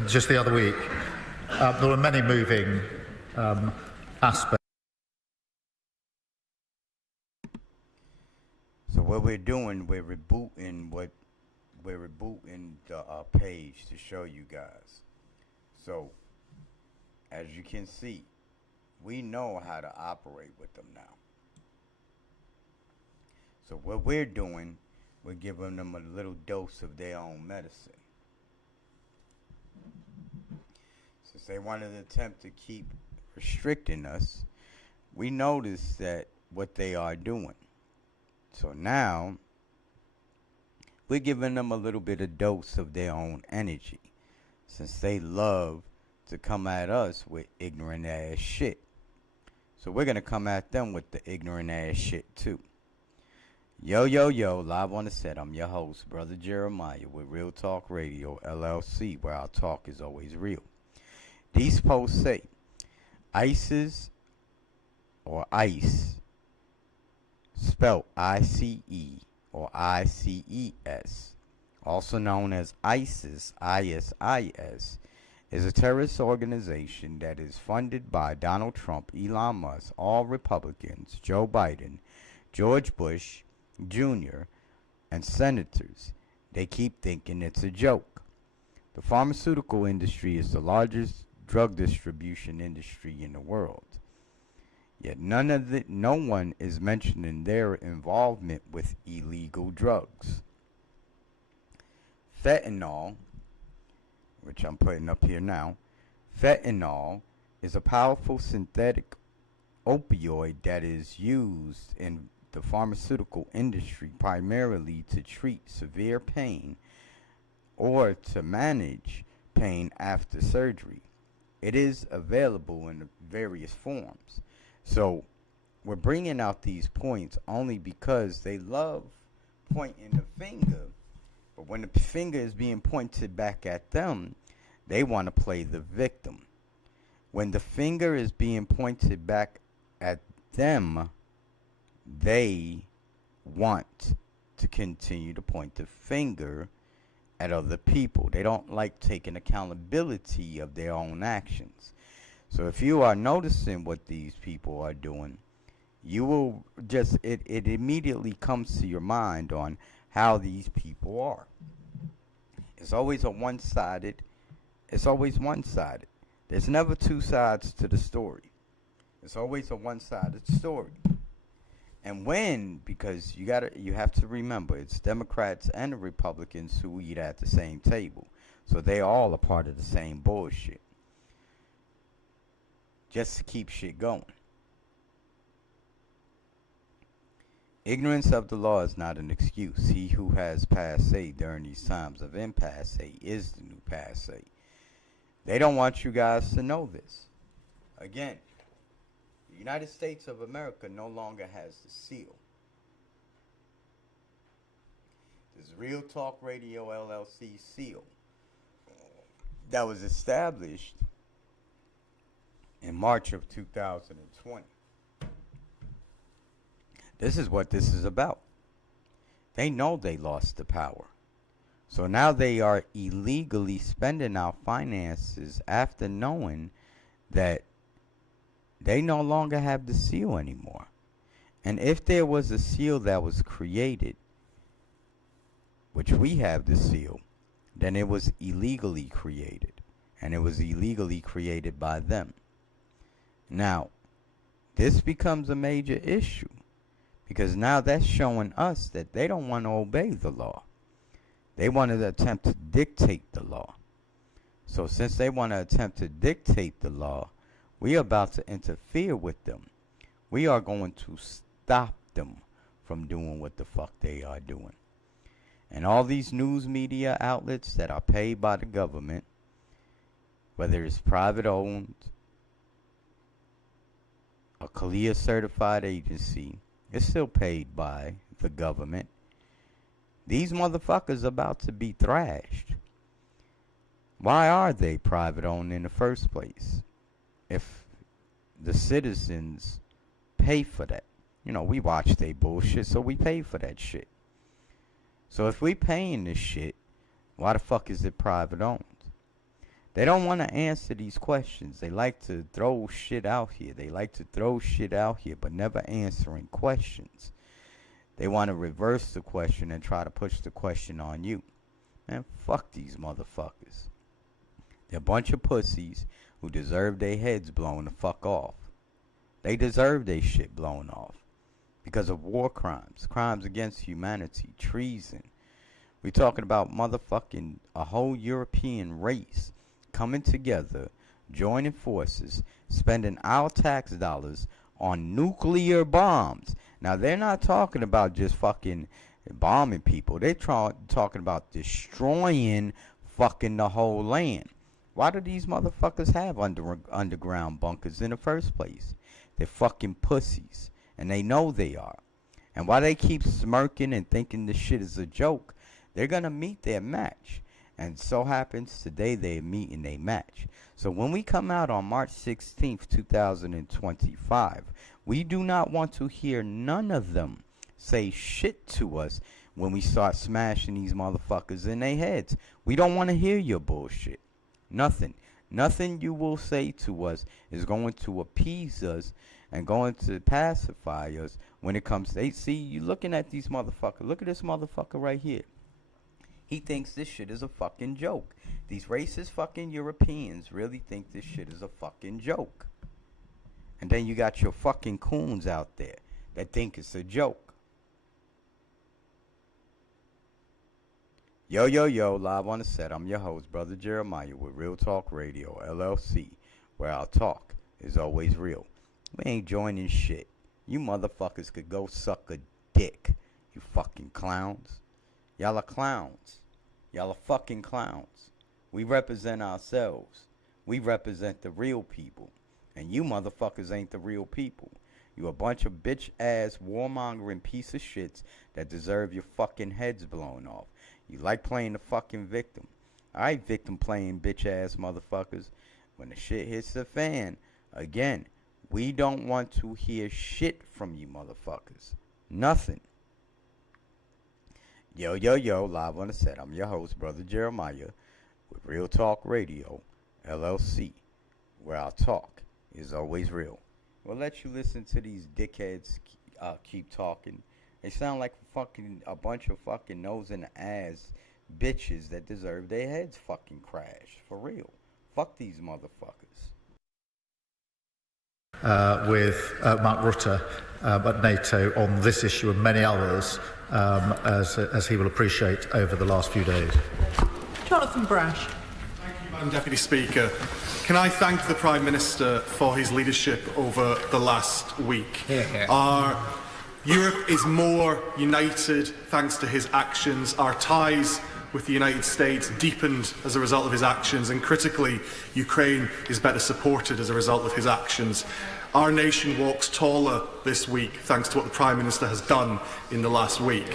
just the other week, there were many moving aspects. So what we're doing, we're rebooting our page to show you guys. So as you can see, we know how to operate with them now. So what we're doing, we're giving them a little dose of their own medicine. Since they wanted to attempt to keep restricting us, we notice that what they are doing. So now, we're giving them a little bit of dose of their own energy, since they love to come at us with ignorant ass shit. So we're going to come at them with the ignorant ass shit too. Yo, yo, yo, live on the set. I'm your host, Brother Jeremiah, with Real Talk Radio, LLC, where our talk is always real. These posts say, ISIS, or ICE, spelled I-C-E, or I-C-E-S, also known as ISIS, I-S-I-S, is a terrorist organization that is funded by Donald Trump, Elon Musk, all Republicans, Joe Biden, George Bush Jr., and senators. They keep thinking it's a joke. The pharmaceutical industry is the largest drug distribution industry in the world. Yet no one is mentioning their involvement with illegal drugs. Fentanyl, which I'm putting up here now, fentanyl is a powerful synthetic opioid that is used in the pharmaceutical industry primarily to treat severe pain or to manage pain after surgery. It is available in various forms. So we're bringing out these points only because they love pointing the finger. But when the finger is being pointed back at them, they want to play the victim. When the finger is being pointed back at them, they want to continue to point the finger at other people. They don't like taking accountability of their own actions. So if you are noticing what these people are doing, you will just, it immediately comes to your mind on how these people are. It's always it's always one-sided. There's never two sides to the story. It's always a one-sided story. And because you have to remember, it's Democrats and the Republicans who eat at the same table. So they all are part of the same bullshit. Just to keep shit going. Ignorance of the law is not an excuse. He who has passe during these times of impasse is the new passe. They don't want you guys to know this. Again, the United States of America no longer has the seal. This Real Talk Radio LLC seal that was established in March of 2020. This is what this is about. They know they lost the power. So now they are illegally spending our finances after knowing that they no longer have the seal anymore. And if there was a seal that was created, which we have the seal, then it was illegally created. And it was illegally created by them. Now, this becomes a major issue. Because now that's showing us that they don't want to obey the law. They want to attempt to dictate the law. So since they want to attempt to dictate the law, we are about to interfere with them. We are going to stop them from doing what the fuck they are doing. And all these news media outlets that are paid by the government, whether it's private owned, a CLIA certified agency, it's still paid by the government. These motherfuckers are about to be thrashed. Why are they private owned in the first place? If the citizens pay for that. You know, we watch they bullshit, so we pay for that shit. So if we paying this shit, why the fuck is it private owned? They don't want to answer these questions. They like to throw shit out here. But never answering questions. They want to reverse the question and try to push the question on you. Man, fuck these motherfuckers. They're a bunch of pussies who deserve their heads blown the fuck off. They deserve their shit blown off because of war crimes, crimes against humanity, treason. We're talking about motherfucking a whole European race coming together, joining forces, spending our tax dollars on nuclear bombs. Now, they're not talking about just fucking bombing people. They're talking about destroying fucking the whole land. Why do these motherfuckers have underground bunkers in the first place? They're fucking pussies, and they know they are. And while they keep smirking and thinking this shit is a joke, they're gonna meet their match. And so happens today they're meeting their match. So when we come out on March 16th, 2025, we do not want to hear none of them say shit to us when we start smashing these motherfuckers in their heads. We don't want to hear your bullshit. Nothing. Nothing you will say to us is going to appease us and going to pacify us when it comes to... See, you looking at these motherfuckers. Look at this motherfucker right here. He thinks this shit is a fucking joke. These racist fucking Europeans really think this shit is a fucking joke. And then you got your fucking coons out there that think it's a joke. Yo, yo, yo, live on the set. I'm your host, Brother Jeremiah, with Real Talk Radio, LLC, where our talk is always real. We ain't joining shit. You motherfuckers could go suck a dick, you fucking clowns. Y'all are clowns. Y'all are fucking clowns. We represent ourselves. We represent the real people. And you motherfuckers ain't the real people. You a bunch of bitch-ass, warmongering piece of shits that deserve your fucking heads blown off. You like playing the fucking victim. Alright, victim playing bitch-ass motherfuckers. When the shit hits the fan, again, we don't want to hear shit from you motherfuckers. Nothing. Yo, yo, yo, live on the set. I'm your host, Brother Jeremiah, with Real Talk Radio, LLC, where our talk is always real. We'll let you listen to these dickheads keep talking. They sound like fucking a bunch of fucking nose in the ass bitches that deserve their heads fucking crashed. For real. Fuck these motherfuckers. With Mark Rutte at NATO on this issue and many others, as he will appreciate over the last few days. Jonathan Brash. Thank you, Madam Deputy Speaker. Can I thank the Prime Minister for his leadership over the last week? Our Europe is more united thanks to his actions. Our ties with the United States deepened as a result of his actions, and critically, Ukraine is better supported as a result of his actions. Our nation walks taller this week thanks to what the Prime Minister has done in the last week.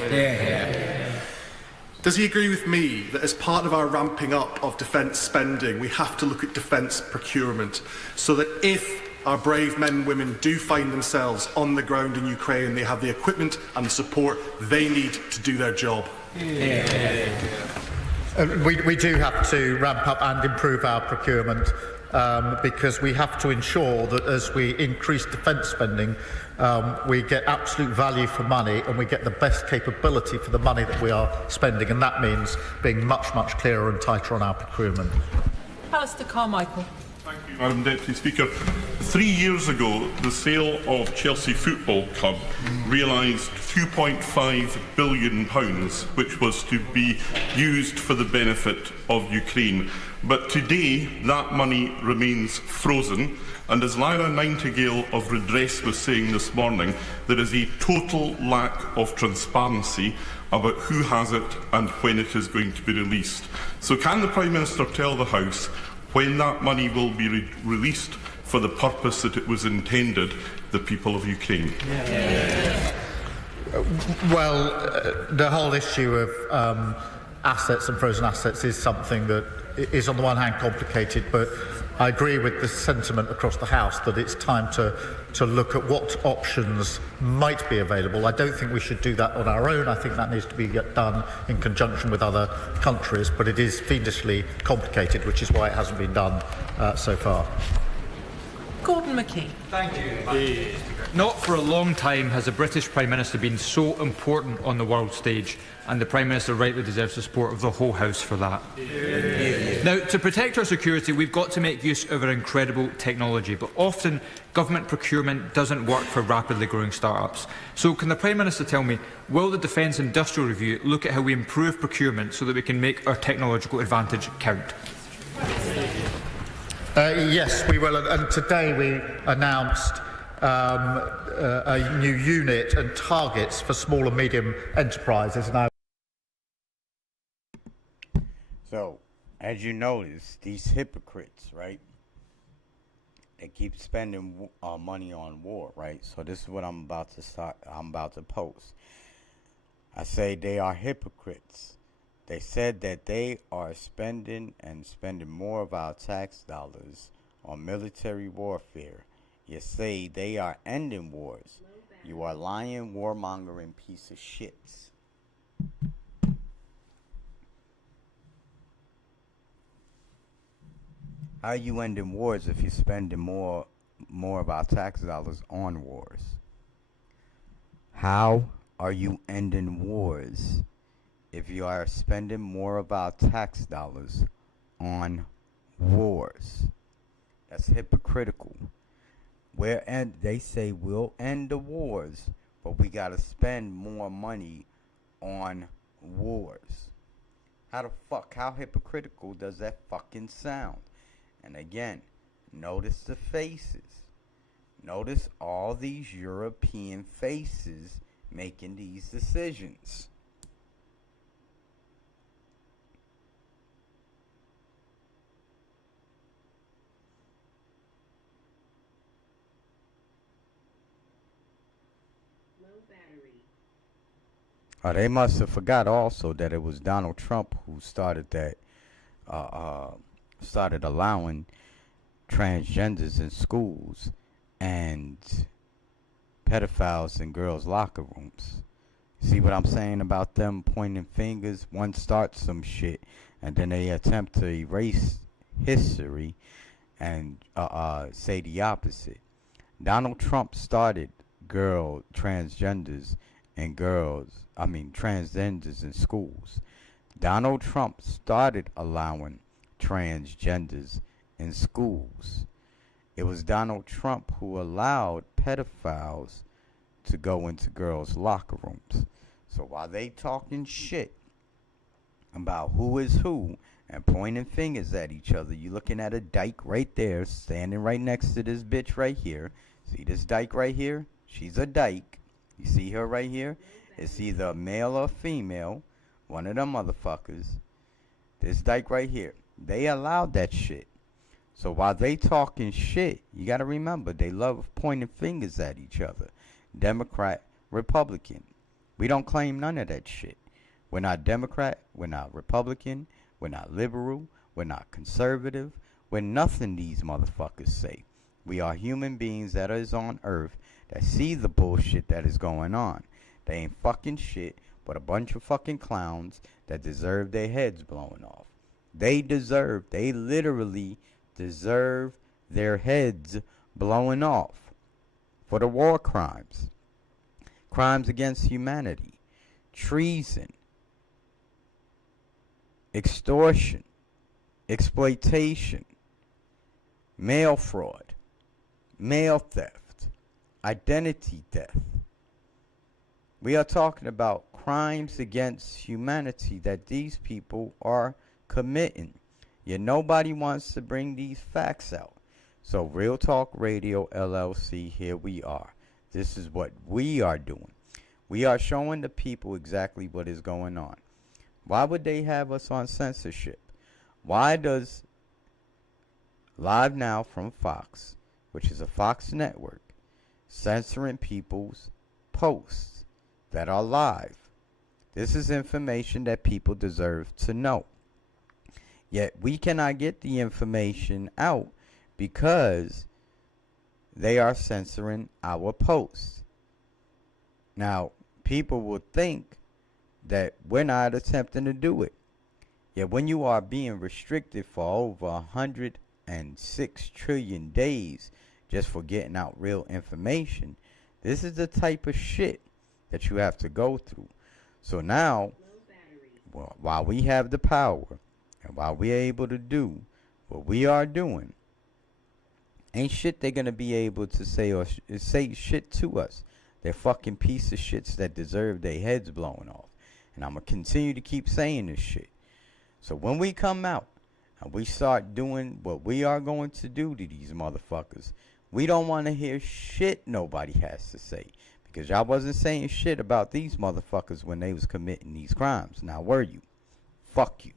Does he agree with me that as part of our ramping up of defence spending, we have to look at defence procurement so that if our brave men and women do find themselves on the ground in Ukraine, they have the equipment and the support they need to do their job? We do have to ramp up and improve our procurement because we have to ensure that as we increase defence spending, we get absolute value for money and we get the best capability for the money that we are spending, and that means being much, much clearer and tighter on our procurement. Alistair Carmichael. Thank you, Madam Deputy Speaker. 3 years ago, the sale of Chelsea Football Club realised £2.5 billion, which was to be used for the benefit of Ukraine. But today, that money remains frozen, and as Lyra Nightingale of Redress was saying this morning, there is a total lack of transparency about who has it and when it is going to be released. So can the Prime Minister tell the House when that money will be released for the purpose that it was intended, the people of Ukraine? Well, the whole issue of assets and frozen assets is something that is on the one hand complicated, but I agree with the sentiment across the House that it's time to look at what options might be available. I don't think we should do that on our own. I think that needs to be done in conjunction with other countries, but it is fiendishly complicated, which is why it hasn't been done so far. Gordon McKee. Thank you. Not for a long time has a British Prime Minister been so important on the world stage, and the Prime Minister rightly deserves the support of the whole House for that. Now, to protect our security, we've got to make use of our incredible technology, but often government procurement doesn't work for rapidly growing start-ups. So can the Prime Minister tell me, will the Defence Industrial Review look at how we improve procurement so that we can make our technological advantage count? Yes, we will. And today we announced a new unit and targets for small and medium enterprises. And So, as you notice, these hypocrites, right? They keep spending money on war, right? So this is what I'm about to start. I'm about to post. I say they are hypocrites. They said that they are spending more of our tax dollars on military warfare. You say they are ending wars. You are lying, warmongering piece of shits. How are you ending wars if you're spending more of our tax dollars on wars? How are you ending wars if you are spending more of our tax dollars on wars? That's hypocritical. They say we'll end the wars, but we gotta spend more money on wars. How hypocritical does that fucking sound? And again, notice the faces. Notice all these European faces making these decisions. They must have forgot also that it was Donald Trump who started that, started allowing transgenders in schools and pedophiles in girls' locker rooms. See what I'm saying about them pointing fingers? One starts some shit and then they attempt to erase history and say the opposite. Donald Trump started transgenders in schools. Donald Trump started allowing transgenders in schools. It was Donald Trump who allowed pedophiles to go into girls' locker rooms. So while they talking shit about who is who and pointing fingers at each other, you looking at a dyke right there, standing right next to this bitch right here. See this dyke right here? She's a dyke. You see her right here? It's either a male or female. One of them motherfuckers. This dyke right here. They allowed that shit. So while they talking shit, you gotta remember, they love pointing fingers at each other. Democrat, Republican. We don't claim none of that shit. We're not Democrat. We're not Republican. We're not liberal. We're not conservative. We're nothing these motherfuckers say. We are human beings that is on earth that see the bullshit that is going on. They ain't fucking shit but a bunch of fucking clowns that deserve their heads blown off. They literally deserve their heads blowing off for the war crimes. Crimes against humanity. Treason. Extortion. Exploitation. Mail fraud. Mail theft. Identity theft. We are talking about crimes against humanity that these people are committing. Yet nobody wants to bring these facts out. So Real Talk Radio LLC, here we are. This is what we are doing. We are showing the people exactly what is going on. Why would they have us on censorship? Why does Live Now from Fox, which is a Fox network, censoring people's posts that are live? This is information that people deserve to know. Yet we cannot get the information out because they are censoring our posts. Now, people will think that we're not attempting to do it. Yet when you are being restricted for over 106 trillion days, just for getting out real information. This is the type of shit that you have to go through. So now, while we have the power and while we're able to do what we are doing, ain't shit they're gonna be able to say or say shit to us. They're fucking piece of shits that deserve their heads blown off. And I'm gonna continue to keep saying this shit. So when we come out and we start doing what we are going to do to these motherfuckers, we don't want to hear shit nobody has to say. Because y'all wasn't saying shit about these motherfuckers when they was committing these crimes. Now were you? Fuck you.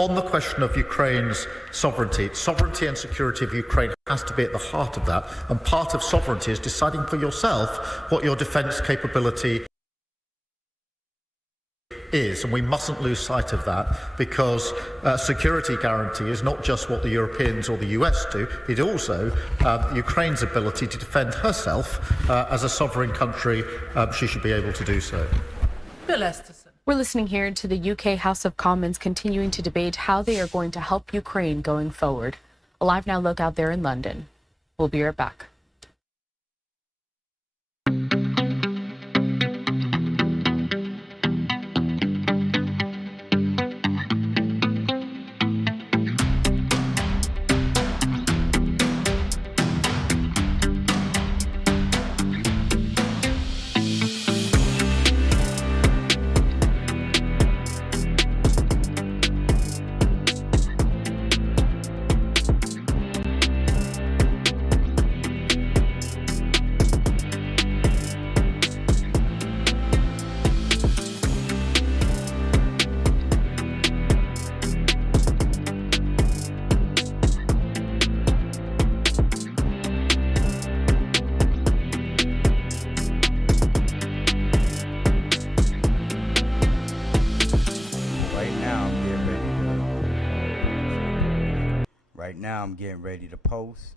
On the question of Ukraine's sovereignty and security of Ukraine has to be at the heart of that, and part of sovereignty is deciding for yourself what your defence capability is, and we mustn't lose sight of that, because security guarantee is not just what the Europeans or the US do, it also Ukraine's ability to defend herself as a sovereign country. She should be able to do so. Bill Esterson. We're listening here to the UK House of Commons continuing to debate how they are going to help Ukraine going forward. A Live Now look out there in London. We'll be right back. I'm getting ready to post.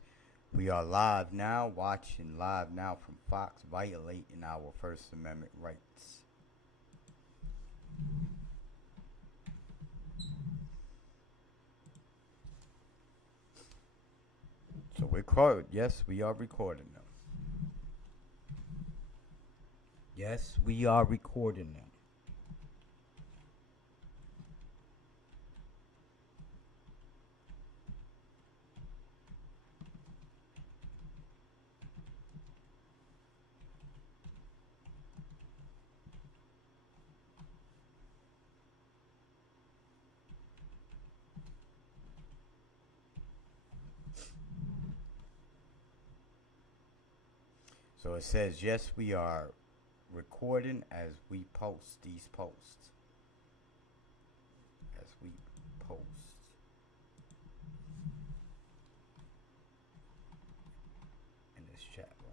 We are live now, watching live now from Fox, violating our First Amendment rights. So we're recording. Yes, we are recording them. Yes, we are recording them. So it says, yes, we are recording as we post these posts. As we post. In this chat room.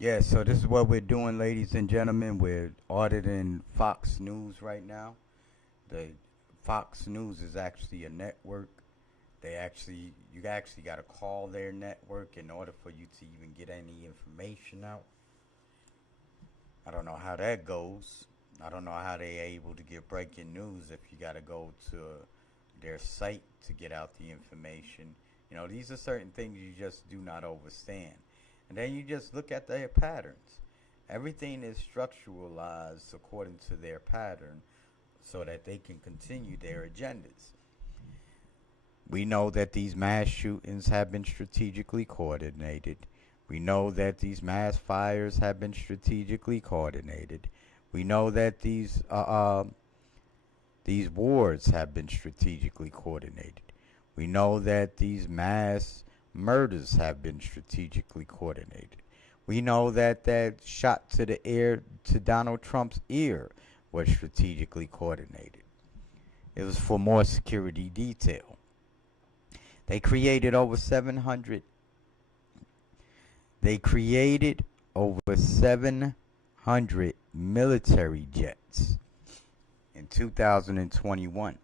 Yeah, so this is what we're doing, ladies and gentlemen. We're auditing Fox News right now. The Fox News is actually a network. You actually got to call their network in order for you to even get any information out. I don't know how that goes. I don't know how they're able to get breaking news if you got to go to their site to get out the information. You know, these are certain things you just do not understand. And then you just look at their patterns. Everything is structuralized according to their pattern so that they can continue their agendas. We know that these mass shootings have been strategically coordinated. We know that these mass fires have been strategically coordinated. We know that these wars have been strategically coordinated. We know that these mass murders have been strategically coordinated. We know that that shot to the ear, to Donald Trump's ear, was strategically coordinated. It was for more security detail. They created over 700 military jets in 2021.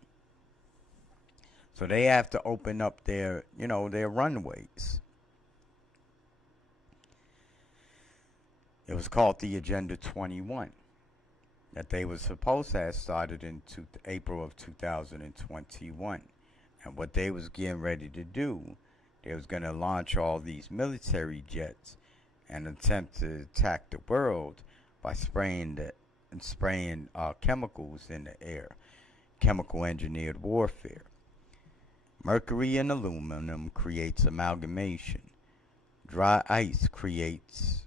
So they have to open up their, their runways. It was called the Agenda 21 that they were supposed to have started in April of 2021. And what they was getting ready to do, they was going to launch all these military jets and attempt to attack the world by spraying chemicals in the air, chemical engineered warfare. Mercury and aluminum creates amalgamation. Dry ice creates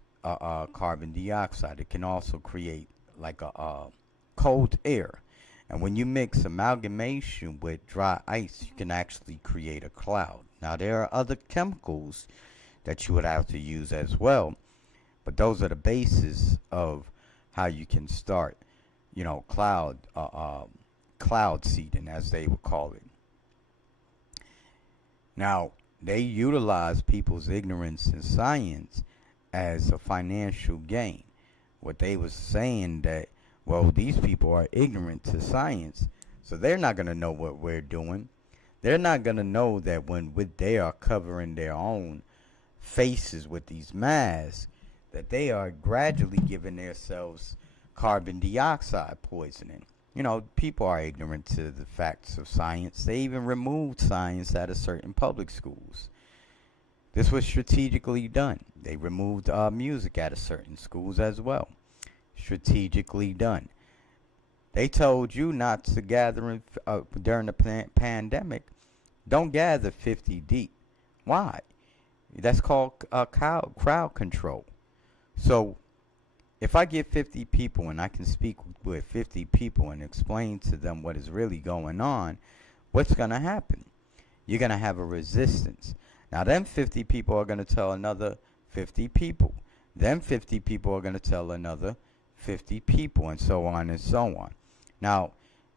carbon dioxide. It can also create like a cold air. And when you mix amalgamation with dry ice, you can actually create a cloud. Now, there are other chemicals that you would have to use as well, but those are the basis of how you can start, cloud seeding, as they would call it. Now, they utilize people's ignorance in science as a financial gain. What they was saying that, well, these people are ignorant to science, so they're not going to know what we're doing. They're not going to know that when they are covering their own faces with these masks, that they are gradually giving themselves carbon dioxide poisoning. People are ignorant to the facts of science. They even removed science out of certain public schools. This was strategically done. They removed music out of certain schools as well. Strategically done. They told you not to gather during the pandemic. Don't gather 50 deep. Why? That's called crowd control. So if I get 50 people and I can speak with 50 people and explain to them what is really going on, what's going to happen? You're going to have a resistance. Now, them 50 people are going to tell another 50 people. Them 50 people are going to tell another 50 people, and so on and so on. Now,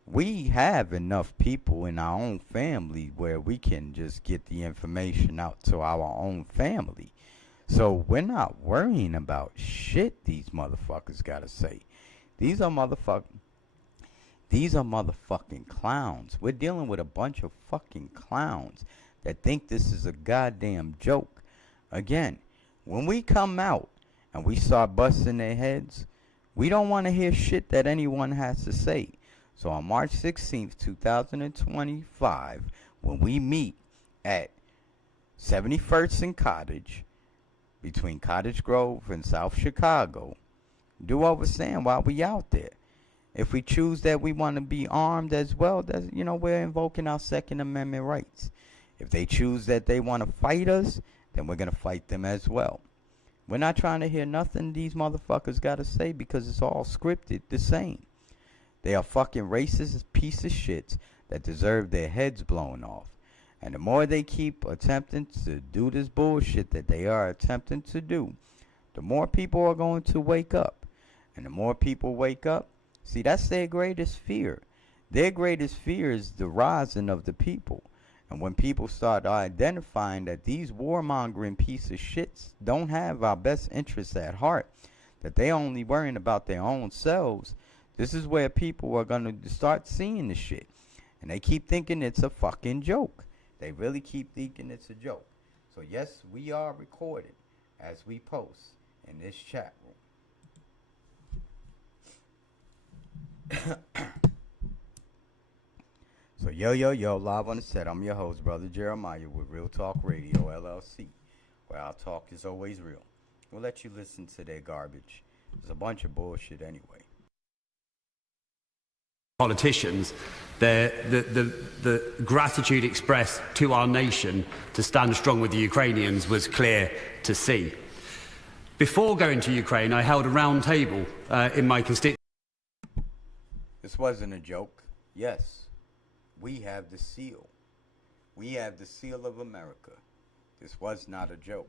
we have enough people in our own family where we can just get the information out to our own family. So we're not worrying about shit these motherfuckers gotta say. These are motherfucking clowns. We're dealing with a bunch of fucking clowns that think this is a goddamn joke. Again, when we come out and we start busting their heads, we don't want to hear shit that anyone has to say. So on March 16th, 2025, when we meet at 71st and Cottage, between Cottage Grove and South Chicago, do understand why we out there. If we choose that we want to be armed as well, that's, we're invoking our Second Amendment rights. If they choose that they want to fight us, then we're going to fight them as well. We're not trying to hear nothing these motherfuckers got to say because it's all scripted the same. They are fucking racist piece of shits that deserve their heads blown off. And the more they keep attempting to do this bullshit that they are attempting to do, the more people are going to wake up. And the more people wake up, see, that's their greatest fear. Their greatest fear is the rising of the people. And when people start identifying that these warmongering piece of shits don't have our best interests at heart, that they only worrying about their own selves, this is where people are going to start seeing the shit. And they keep thinking it's a fucking joke. They really keep thinking it's a joke. So yes, we are recorded as we post in this chat room. So yo, live on the set. I'm your host, Brother Jeremiah, with Real Talk Radio, LLC, where our talk is always real. We'll let you listen to their garbage. It's a bunch of bullshit anyway. Politicians the gratitude expressed to our nation to stand strong with the Ukrainians was clear to see. Before going to Ukraine, I held a round table in my constituency. This wasn't a joke. Yes, we have the seal. We have the seal of America. This was not a joke.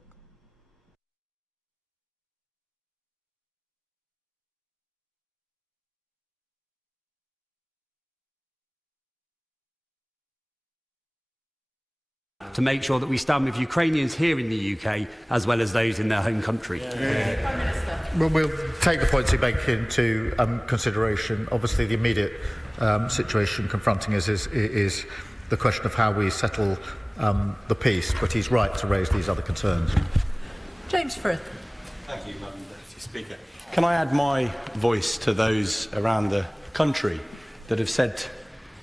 To make sure that we stand with Ukrainians here in the UK as well as those in their home country. Well, we'll take the points you make into consideration. Obviously, the immediate situation confronting us is the question of how we settle the peace, but he's right to raise these other concerns. James Frith. Thank you, Madam Deputy Speaker. Can I add my voice to those around the country that have said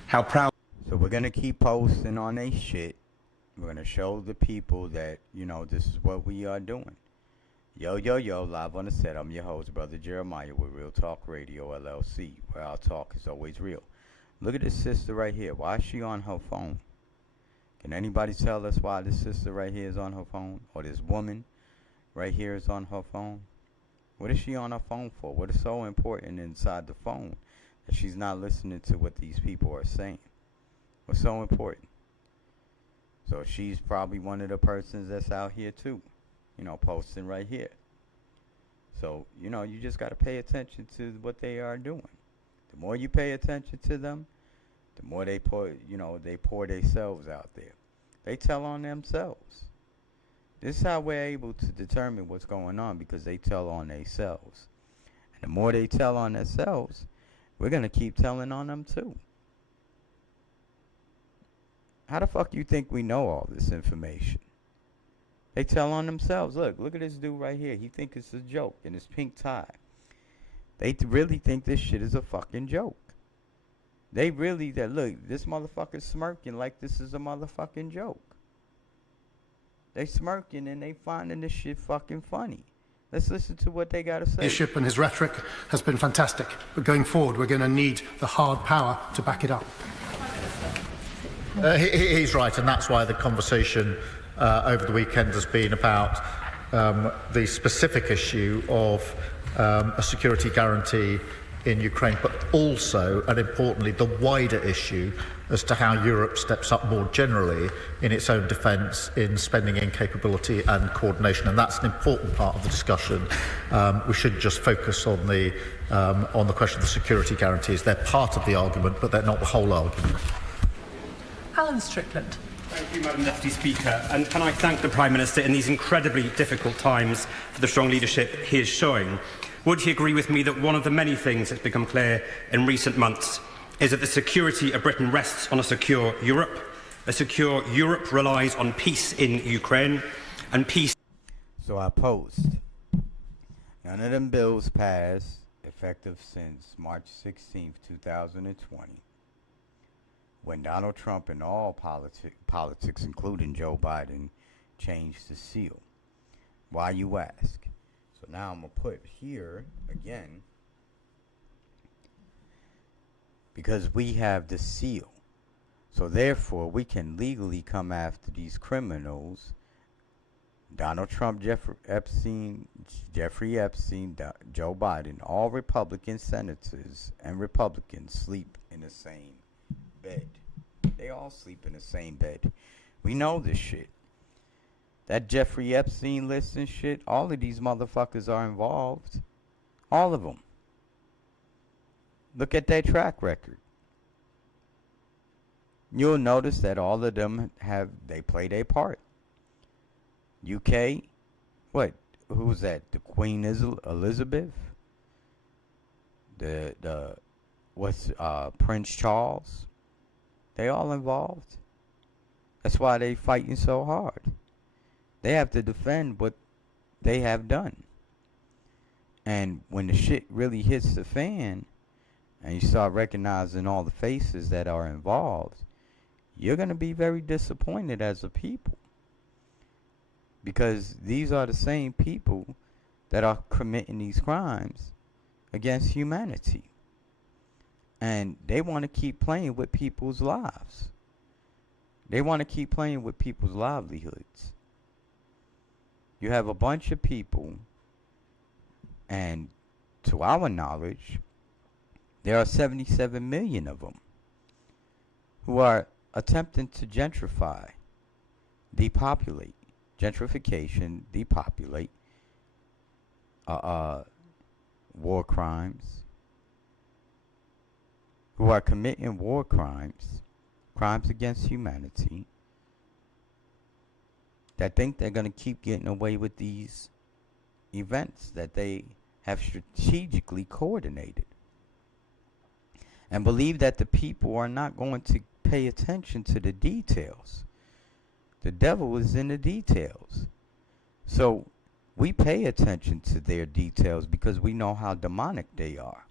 how proud... So we're going to keep posting on their shit. We're going to show the people that, you know, this is what we are doing. Yo, live on the set. I'm your host, Brother Jeremiah, with Real Talk Radio, LLC, where our talk is always real. Look at this sister right here. Why is she on her phone? Can anybody tell us why this sister right here is on her phone? Or this woman right here is on her phone? What is she on her phone for? What is so important inside the phone that she's not listening to what these people are saying? What's so important? So she's probably one of the persons that's out here too, you know, posting right here. So, you know, you just got to pay attention to what they are doing. The more you pay attention to them, the more they pour, you know, they pour themselves out there. They tell on themselves. This is how we're able to determine what's going on, because they tell on themselves. And the more they tell on themselves, we're going to keep telling on them too. How the fuck you think we know all this information? They tell on themselves. Look at this dude right here. He think it's a joke in his pink tie. They really think this shit is a fucking joke. They really, look, this motherfucker's smirking like this is a motherfucking joke. They smirking and they finding this shit fucking funny. Let's listen to what they got to say. Leadership and his rhetoric has been fantastic, but going forward we're going to need the hard power to back it up. He's right, and that's why the conversation over the weekend has been about the specific issue of a security guarantee in Ukraine, but also, and importantly, the wider issue as to how Europe steps up more generally in its own defence, in spending in capability and coordination, and that's an important part of the discussion. We shouldn't just focus on the question of the security guarantees. They're part of the argument, but they're not the whole argument. Alan Strickland. Thank you, Madam Deputy Speaker. And can I thank the Prime Minister in these incredibly difficult times for the strong leadership he is showing? Would he agree with me that one of the many things that's become clear in recent months is that the security of Britain rests on a secure Europe? A secure Europe relies on peace in Ukraine, and peace... So I post. None of them bills passed, effective since March 16th, 2020. When Donald Trump and all politics, including Joe Biden, changed the seal. Why, you ask? So now I'm going to put here, again, because we have the seal. So therefore, we can legally come after these criminals. Donald Trump, Jeffrey Epstein, Joe Biden, all Republican senators and Republicans sleep in the same bed. They all sleep in the same bed. We know this shit. That Jeffrey Epstein list and shit, all of these motherfuckers are involved. All of them. Look at their track record. You'll notice that all of them they play their part. UK, what? Who's that? The Queen Elizabeth? Prince Charles? They all involved. That's why they fighting so hard. They have to defend what they have done. And when the shit really hits the fan, and you start recognizing all the faces that are involved, you're going to be very disappointed as a people. Because these are the same people that are committing these crimes against humanity. And they want to keep playing with people's lives. They want to keep playing with people's livelihoods. You have a bunch of people, and to our knowledge, there are 77 million of them who are attempting to gentrify, depopulate, gentrification, depopulate, war crimes, who are committing war crimes, crimes against humanity, that think they're going to keep getting away with these events that they have strategically coordinated, and believe that the people are not going to pay attention to the details. The devil is in the details. So we pay attention to their details because we know how demonic they are.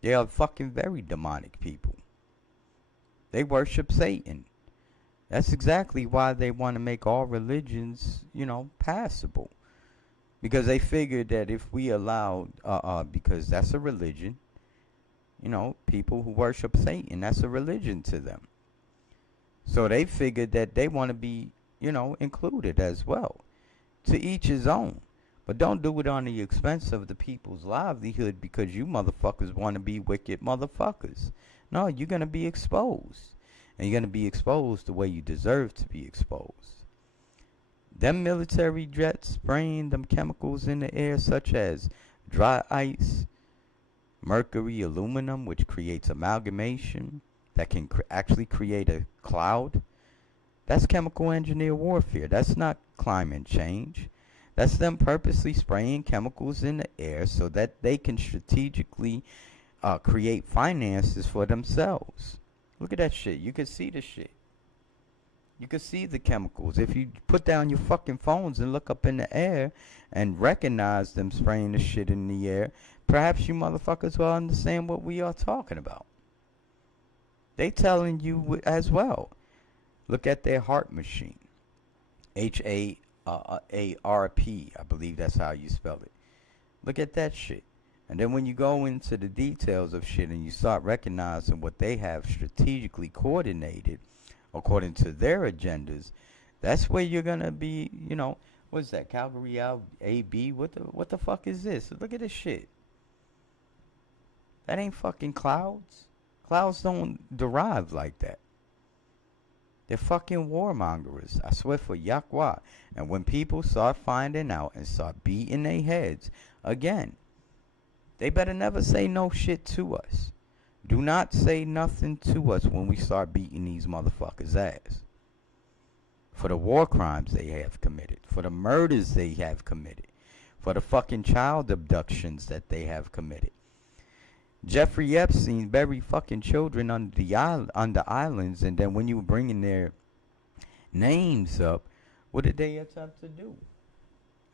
They are fucking very demonic people. They worship Satan. That's exactly why they want to make all religions, passable. Because they figured that if we allowed, because that's a religion, people who worship Satan, that's a religion to them. So they figured that they want to be, included as well. To each his own. But don't do it on the expense of the people's livelihood because you motherfuckers want to be wicked motherfuckers. No, you're going to be exposed. And you're going to be exposed the way you deserve to be exposed. Them military jets spraying them chemicals in the air such as dry ice, mercury, aluminum, which creates amalgamation that can actually create a cloud. That's chemical engineer warfare. That's not climate change. That's them purposely spraying chemicals in the air so that they can strategically create finances for themselves. Look at that shit. You can see the shit. You can see the chemicals. If you put down your fucking phones and look up in the air and recognize them spraying the shit in the air, perhaps you motherfuckers will understand what we are talking about. They telling you as well. Look at their heart machine. HAARP, I believe that's how you spell it. Look at that shit. And then when you go into the details of shit and you start recognizing what they have strategically coordinated according to their agendas, that's where you're gonna be, what's that, Calgary AB? What the fuck is this? Look at this shit. That ain't fucking clouds. Clouds don't derive like that. They're fucking warmongers. I swear for Yahweh. And when people start finding out and start beating their heads, again, they better never say no shit to us. Do not say nothing to us when we start beating these motherfuckers' ass. For the war crimes they have committed. For the murders they have committed. For the fucking child abductions that they have committed. Jeffrey Epstein buried fucking children under the islands, and then when you were bringing their names up, what did they attempt to do?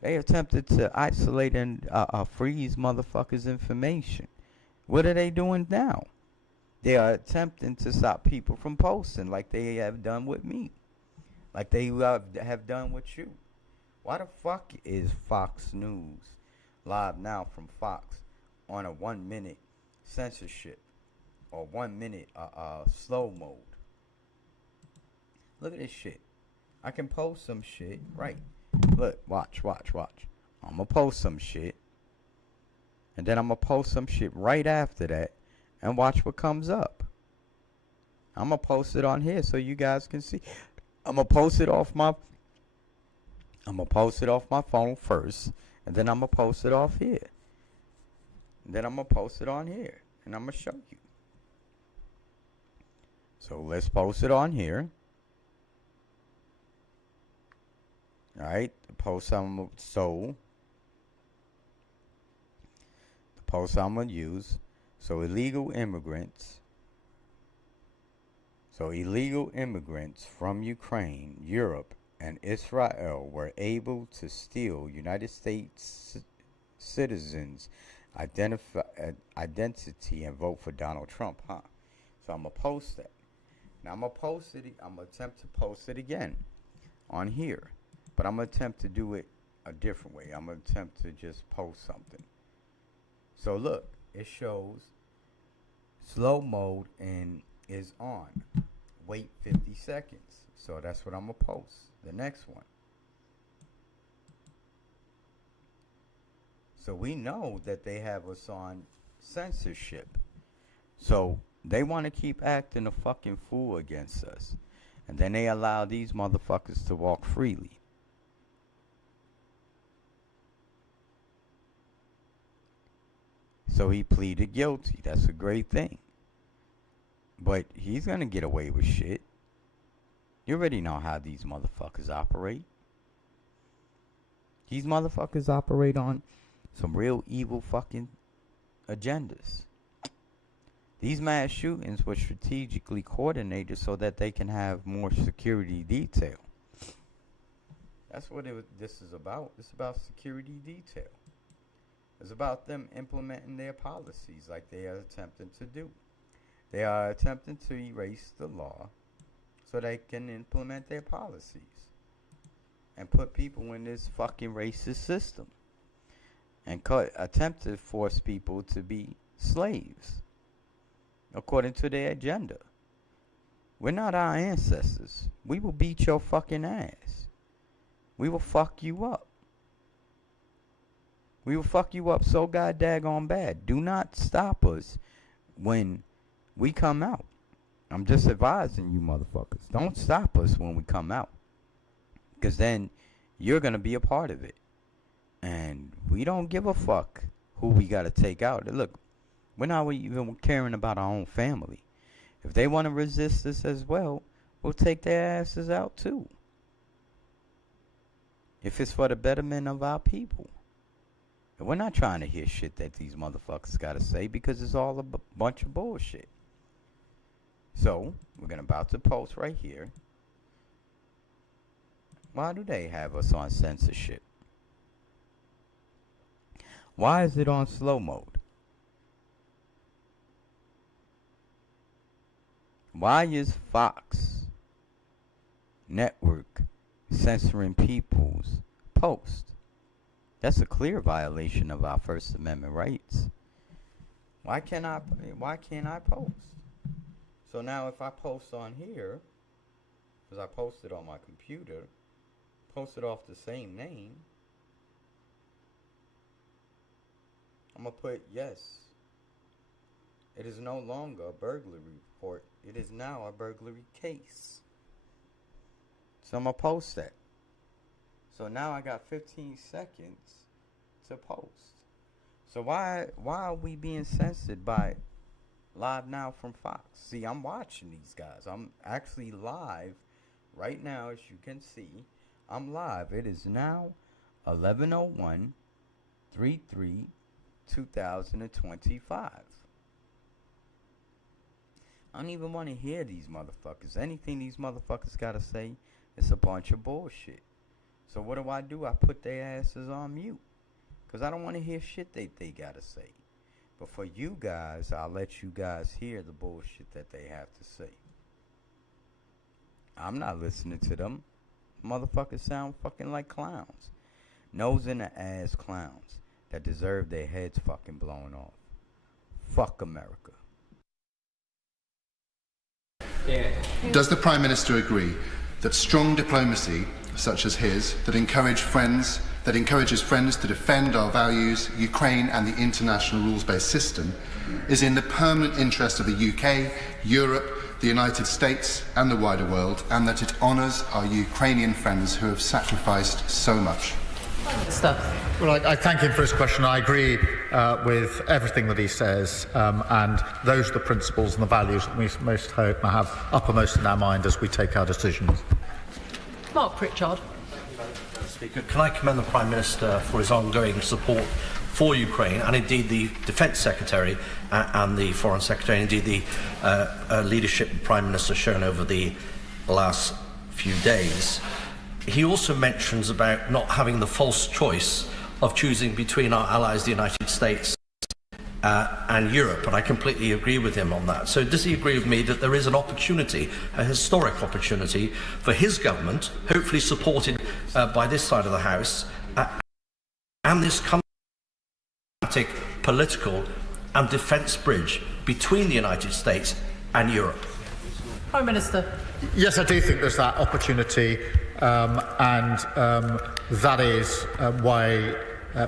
They attempted to isolate and freeze motherfuckers' information. What are they doing now? They are attempting to stop people from posting like they have done with me. Like they have done with you. Why the fuck is Fox News live now from Fox on a 1 minute censorship or 1 minute slow mode? Look at this shit. I can post some shit, right? Look, watch. I'm gonna post some shit, and then I'm gonna post some shit right after that, and watch what comes up. I'm gonna post it on here so you guys can see. I'm gonna post it off my phone first, and then I'm gonna post it off here. And then I'm gonna post it on here, and I'm gonna show you. So let's post it on here. All right, the post I'm gonna use. So illegal immigrants from Ukraine, Europe, and Israel were able to steal United States citizens' identity and vote for Donald Trump, huh? So I'm gonna post that. Now I'm gonna attempt to post it again on here, but I'm gonna attempt to do it a different way. I'm gonna attempt to just post something. So look, it shows Slow mode and is on. Wait 50 seconds. So that's what I'm going to post. The next one. So we know that they have us on censorship. So they want to keep acting a fucking fool against us. And then they allow these motherfuckers to walk freely. So he pleaded guilty. That's a great thing. But he's going to get away with shit. You already know how these motherfuckers operate. These motherfuckers operate on some real evil fucking agendas. These mass shootings were strategically coordinated so that they can have more security detail. That's what this is about. It's about security detail. It's about them implementing their policies like they are attempting to do. They are attempting to erase the law so they can implement their policies and put people in this fucking racist system and attempt to force people to be slaves according to their agenda. We're not our ancestors. We will beat your fucking ass. We will fuck you up. We will fuck you up so goddamn bad. Do not stop us when we come out. I'm just advising you motherfuckers. Don't stop us when we come out. Because then you're going to be a part of it. And we don't give a fuck who we got to take out. Look, we're not even caring about our own family. If they want to resist us as well, we'll take their asses out too. If it's for the betterment of our people. And we're not trying to hear shit that these motherfuckers got to say because it's all a bunch of bullshit. So, we're about to post right here. Why do they have us on censorship? Why is it on slow mode? Why is Fox Network censoring people's posts? That's a clear violation of our First Amendment rights. Why can't I post? So now if I post on here, because I posted on my computer, posted off the same name, I'm going to put yes. It is no longer a burglary report. It is now a burglary case. So I'm going to post that. So now I got 15 seconds to post. So why are we being censored by Live Now from Fox? See, I'm watching these guys. I'm actually live right now, as you can see. I'm live. It is now 11:01/3/2025. I don't even want to hear these motherfuckers. Anything these motherfuckers got to say, it's a bunch of bullshit. So what do? I put their asses on mute. Because I don't want to hear shit they got to say. But for you guys, I'll let you guys hear the bullshit that they have to say. I'm not listening to them. Motherfuckers sound fucking like clowns. Nose in the ass clowns that deserve their heads fucking blown off. Fuck America. Does the Prime Minister agree that strong diplomacy, such as his, that encourages friends to defend our values, Ukraine and the international rules-based system, is in the permanent interest of the UK, Europe, the United States and the wider world, and that it honours our Ukrainian friends who have sacrificed so much? Well, I thank him for his question. I agree with everything that he says, and those are the principles and the values that we most hope to have uppermost in our mind as we take our decisions. Mark Pritchard. Speaker, can I commend the Prime Minister for his ongoing support for Ukraine, and indeed the Defence Secretary and the Foreign Secretary, and indeed the leadership the Prime Minister shown over the last few days. He also mentions about not having the false choice of choosing between our allies, the United States and Europe, and I completely agree with him on that. So does he agree with me that there is an opportunity, a historic opportunity, for his government, hopefully supported by this side of the House, and this democratic political and defence bridge between the United States and Europe? Prime Minister. Yes, I do think there's that opportunity, and that is why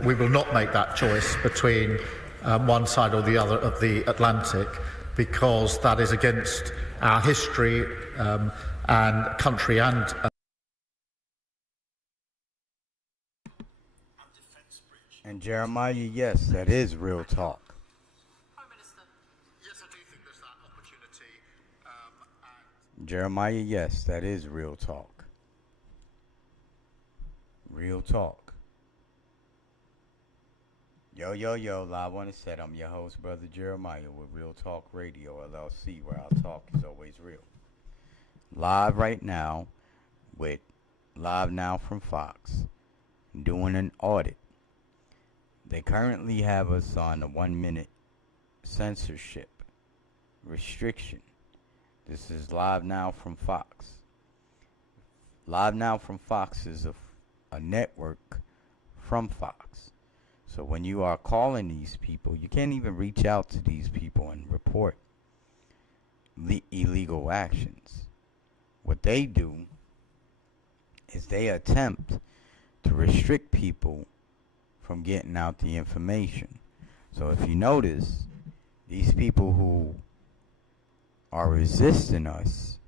we will not make that choice between one side or the other of the Atlantic, because that is against our history and country and And Jeremiah, yes, that is real talk. Jeremiah, yes, that is real talk. Real talk. Yo, live on the set. I'm your host, Brother Jeremiah, with Real Talk Radio, LLC, where our talk is always real. Live right now with Live Now from Fox, doing an audit. They currently have us on a 1-minute censorship restriction. This is Live Now from Fox. Live Now from Fox is a network from Fox. So when you are calling these people, you can't even reach out to these people and report illegal actions. What they do is they attempt to restrict people from getting out the information. So if you notice, these people who are resisting us,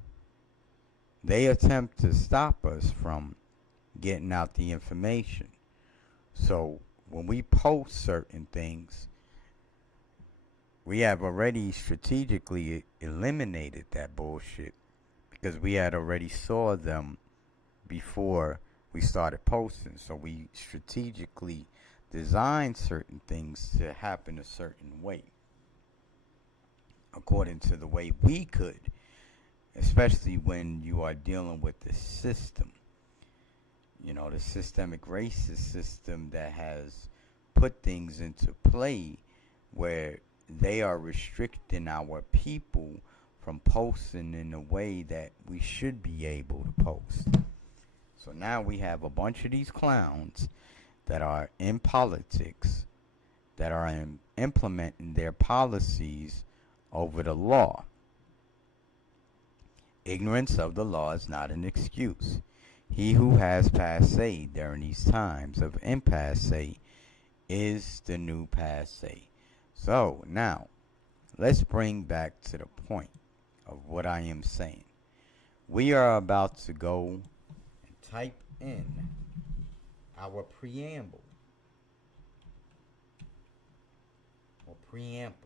they attempt to stop us from getting out the information. So when we post certain things, we have already strategically eliminated that bullshit, because we had already saw them before we started posting. So we strategically designed certain things to happen a certain way, according to the way we could, especially when you are dealing with the system. You know, the systemic racist system that has put things into play where they are restricting our people from posting in the way that we should be able to post. So now we have a bunch of these clowns that are in politics, that are implementing their policies over the law. Ignorance of the law is not an excuse. He who has passé during these times of impasse is the new passé. So now, let's bring back to the point of what I am saying. We are about to go and type in our preamble, or preamble.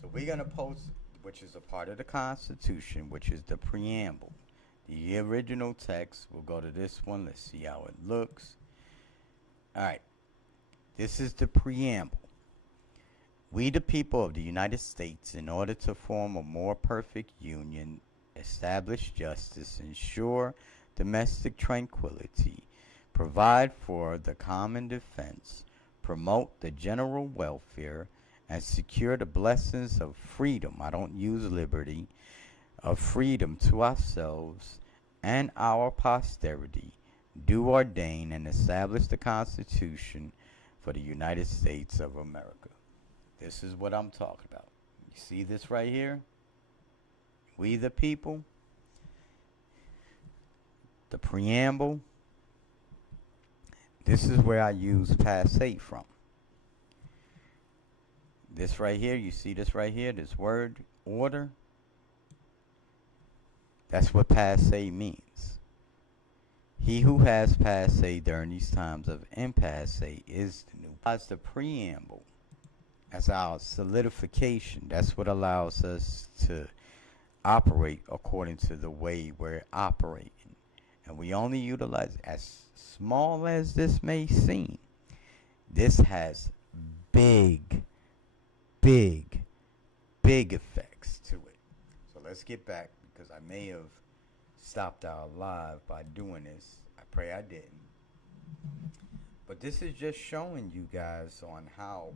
So we're going to post, which is a part of the Constitution, which is the preamble. The original text, we'll go to this one. Let's see how it looks. All right. This is the preamble. We, the people of the United States, in order to form a more perfect union, establish justice, ensure domestic tranquility, provide for the common defense, promote the general welfare, and secure the blessings of freedom, I don't use liberty, of freedom to ourselves and our posterity, do ordain and establish the Constitution for the United States of America. This is what I'm talking about. You see this right here? We the people, the preamble. This is where I use passé from. This right here, you see this right here, this word, order. That's what passé means. He who has passé during these times of impasse is the new. As the preamble, as our solidification, that's what allows us to operate according to the way we're operating. And we only utilize, as small as this may seem, this has big effects to it. So let's get back, because I may have stopped our live by doing this. I pray I didn't. But this is just showing you guys on how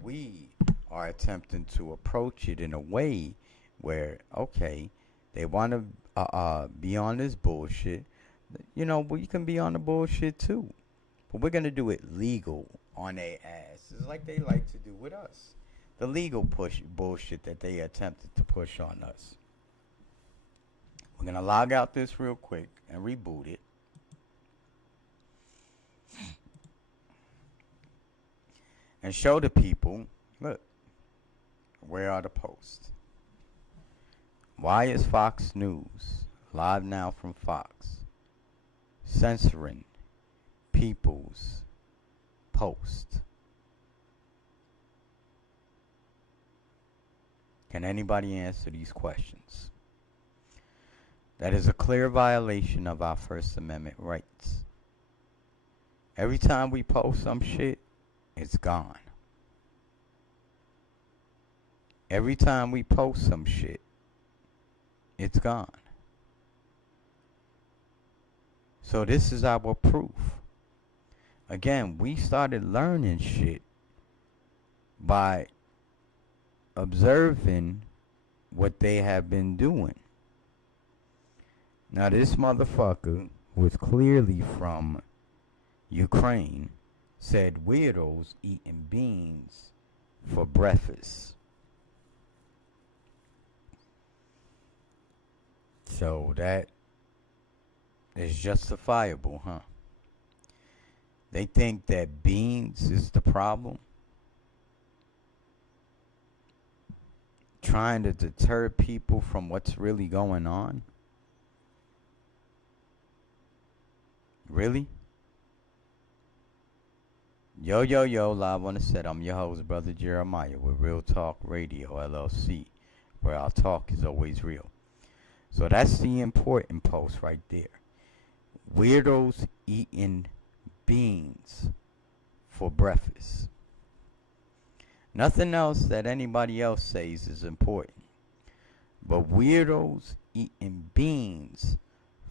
we are attempting to approach it in a way where, okay, they want to be on this bullshit. You know, we can be on the bullshit too. But we're going to do it legal on their ass. It's like they like to do with us. The legal bullshit that they attempted to push on us. We're going to log out this real quick and reboot it. And show the people, look, where are the posts? Why is Fox News, live now from Fox, censoring people's posts? Can anybody answer these questions? That is a clear violation of our First Amendment rights. Every time we post some shit, it's gone. Every time we post some shit, it's gone. So this is our proof. Again, we started learning shit by observing what they have been doing. Now this motherfucker was clearly from Ukraine, said weirdos eating beans for breakfast. So that is justifiable, huh? They think that beans is the problem. Trying to deter people from what's really going on. Really? Yo, live on the set. I'm your host, Brother Jeremiah, with Real Talk Radio, LLC, where our talk is always real. So that's the important post right there. Weirdos eating beans for breakfast. Nothing else that anybody else says is important. But weirdos eating beans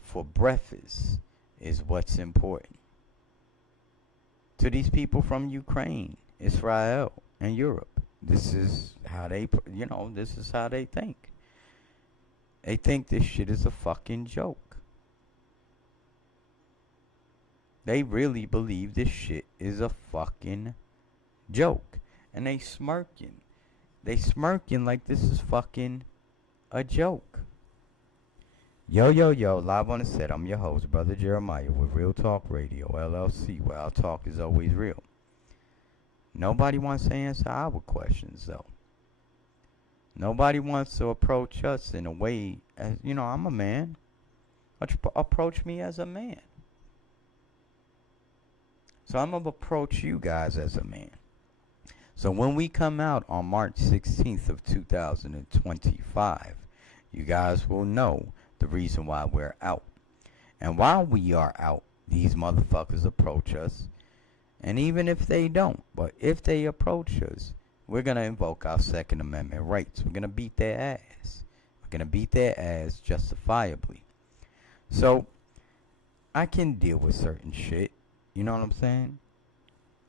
for breakfast is what's important. To these people from Ukraine, Israel, and Europe. This is how they, this is how they think. They think this shit is a fucking joke. They really believe this shit is a fucking joke. And they smirking. They smirking like this is fucking a joke. Yo, live on the set. I'm your host, Brother Jeremiah, with Real Talk Radio, LLC, where our talk is always real. Nobody wants to answer our questions, though. Nobody wants to approach us in a way, as, I'm a man. Approach me as a man. So I'm going to approach you guys as a man. So when we come out on March 16th of 2025, you guys will know the reason why we're out. And while we are out, these motherfuckers approach us. And even if they don't, but if they approach us, we're going to invoke our Second Amendment rights. We're going to beat their ass. We're going to beat their ass justifiably. So I can deal with certain shit. You know what I'm saying?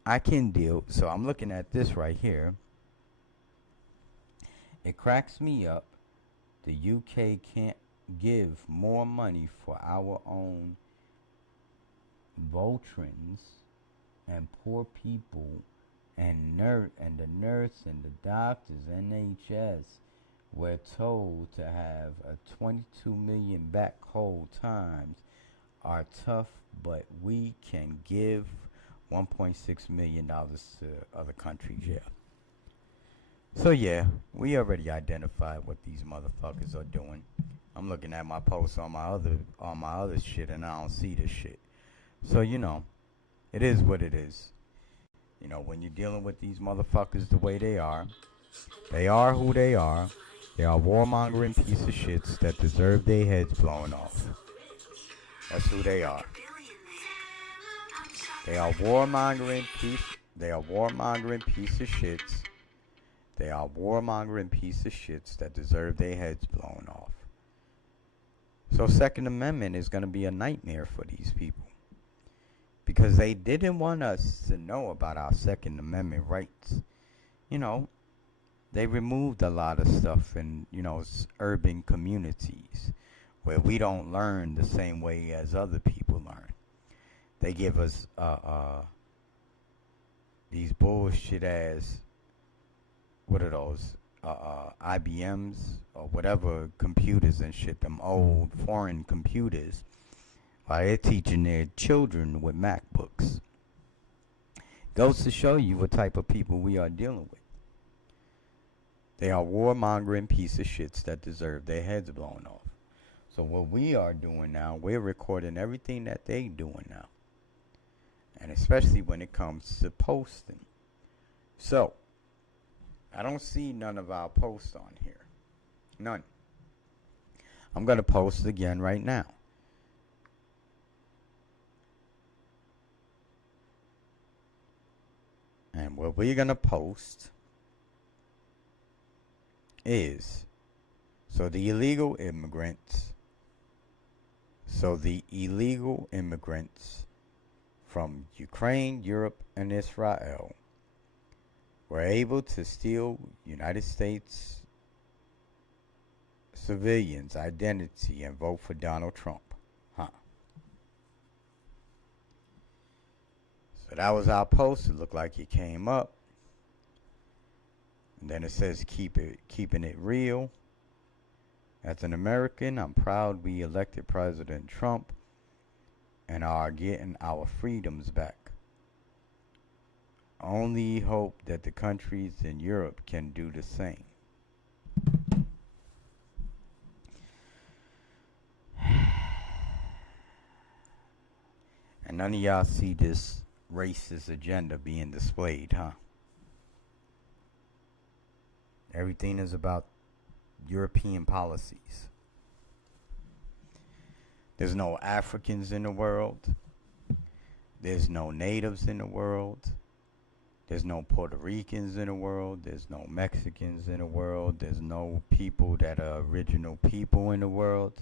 I can deal. So I'm looking at this right here. It cracks me up. The UK can't give more money for our own veterans and poor people and the nurse and the doctors, NHS, we're told to have a 22 million back hold times are tough, but we can give $1.6 million to other countries, yeah. So yeah, we already identified what these motherfuckers are doing. I'm looking at my posts on my other shit and I don't see this shit. So it is what it is. When you're dealing with these motherfuckers the way they are who they are. They are warmongering piece of shits that deserve their heads blown off. That's who they are. They are warmongering piece of shits. They are warmongering piece of shits that deserve their heads blown off. So Second Amendment is going to be a nightmare for these people. Because they didn't want us to know about our Second Amendment rights. They removed a lot of stuff in, urban communities where we don't learn the same way as other people learn. They give us these bullshit ass, what are those, IBMs or whatever computers and shit, them old foreign computers, while they're teaching their children with MacBooks. Goes to show you what type of people we are dealing with. They are warmongering piece of shits that deserve their heads blown off. So what we are doing now, we're recording everything that they doing now. And especially when it comes to posting. So, I don't see none of our posts on here. None. I'm going to post again right now. And what we're going to post is, so the illegal immigrants from Ukraine, Europe, and Israel were able to steal United States civilians' identity and vote for Donald Trump. Huh. So that was our post. It looked like it came up. And then it says keeping it real. As an American, I'm proud we elected President Trump and are getting our freedoms back. Only hope that the countries in Europe can do the same. And none of y'all see this racist agenda being displayed, huh? Everything is about European policies. There's no Africans in the world. There's no natives in the world. There's no Puerto Ricans in the world. There's no Mexicans in the world. There's no people that are original people in the world.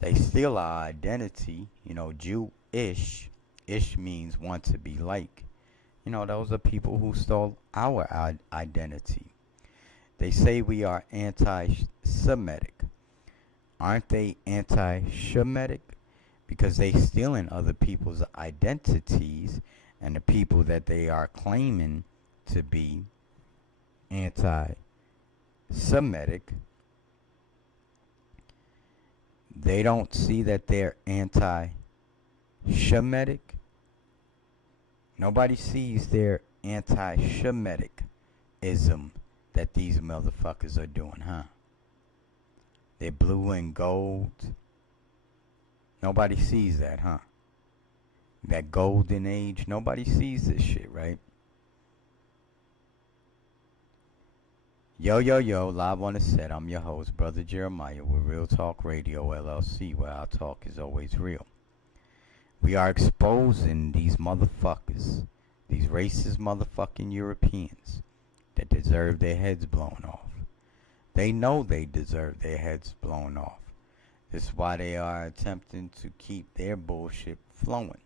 They steal our identity. You know, Jewish. Ish means want to be like. You know, those are people who stole our identity. They say we are anti-Semitic. Aren't they anti-Shemitic? Because they stealing other people's identities, and the people that they are claiming to be anti-Semitic, they don't see that they're anti-Shemitic. Nobody sees their anti-Shemitic-ism that these motherfuckers are doing, huh? They're blue and gold. Nobody sees that, huh? That golden age, nobody sees this shit, right? Yo, live on the set. I'm your host, Brother Jeremiah, with Real Talk Radio LLC, where our talk is always real. We are exposing these motherfuckers, these racist motherfucking Europeans that deserve their heads blown off. They know they deserve their heads blown off. This is why they are attempting to keep their bullshit flowing.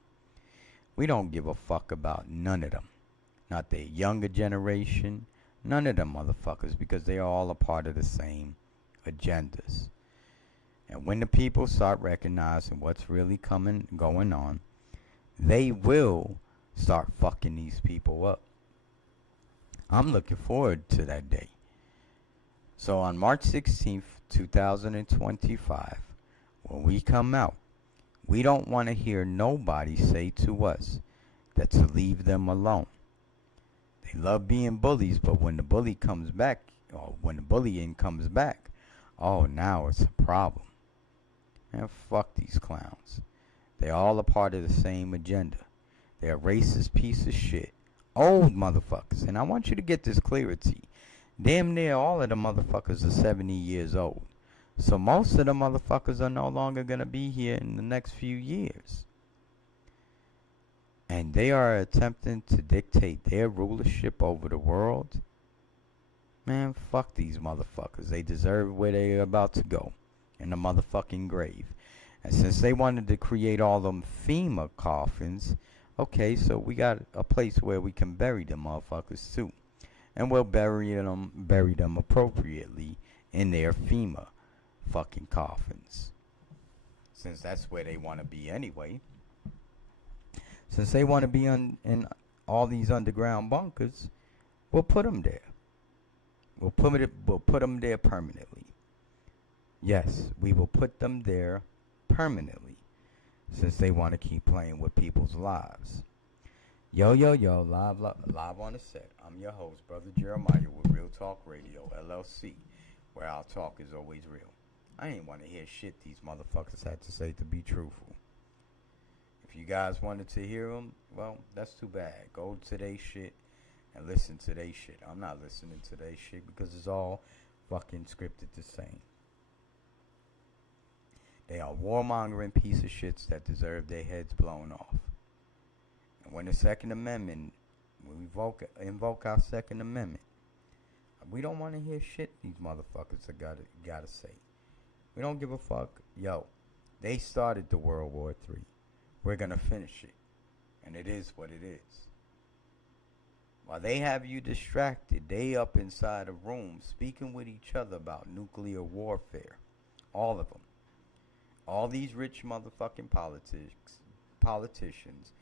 We don't give a fuck about none of them. Not the younger generation, none of them motherfuckers, because they are all a part of the same agendas. And when the people start recognizing what's really going on, they will start fucking these people up. I'm looking forward to that day. So on March 16th, 2025, when we come out, we don't want to hear nobody say to us that to leave them alone. They love being bullies, but when the bully comes back, or when the bullying comes back, oh, now it's a problem. Man, fuck these clowns. They're all a part of the same agenda. They're a racist piece of shit. Old motherfuckers. And I want you to get this clarity. Damn near all of the motherfuckers are 70 years old. So most of the motherfuckers are no longer going to be here in the next few years. And they are attempting to dictate their rulership over the world. Man, fuck these motherfuckers. They deserve where they're about to go. In the motherfucking grave. And since they wanted to create all them FEMA coffins, okay, so we got a place where we can bury them motherfuckers too. And we'll bury them appropriately in their FEMA fucking coffins. since that's where they want to be anyway. Since they want to be in all these underground bunkers, we'll put them there. We'll put them there permanently. Yes, we will put them there permanently, since they want to keep playing with people's lives. Yo, live on the set. I'm your host, Brother Jeremiah, with Real Talk Radio, LLC, where our talk is always real. I ain't want to hear shit these motherfuckers had to say to be truthful. If you guys wanted to hear them, well, that's too bad. Go to their shit and listen to their shit. I'm not listening to their shit because it's all fucking scripted the same. They are warmongering piece of shits that deserve their heads blown off. And when the Second Amendment, when we invoke our Second Amendment, we don't want to hear shit these motherfuckers are gotta say. We don't give a fuck. Yo, they started the World War III. We're gonna finish it. And it is what it is. While they have you distracted, they up inside a room speaking with each other about nuclear warfare. All of them. All these rich motherfucking politicians,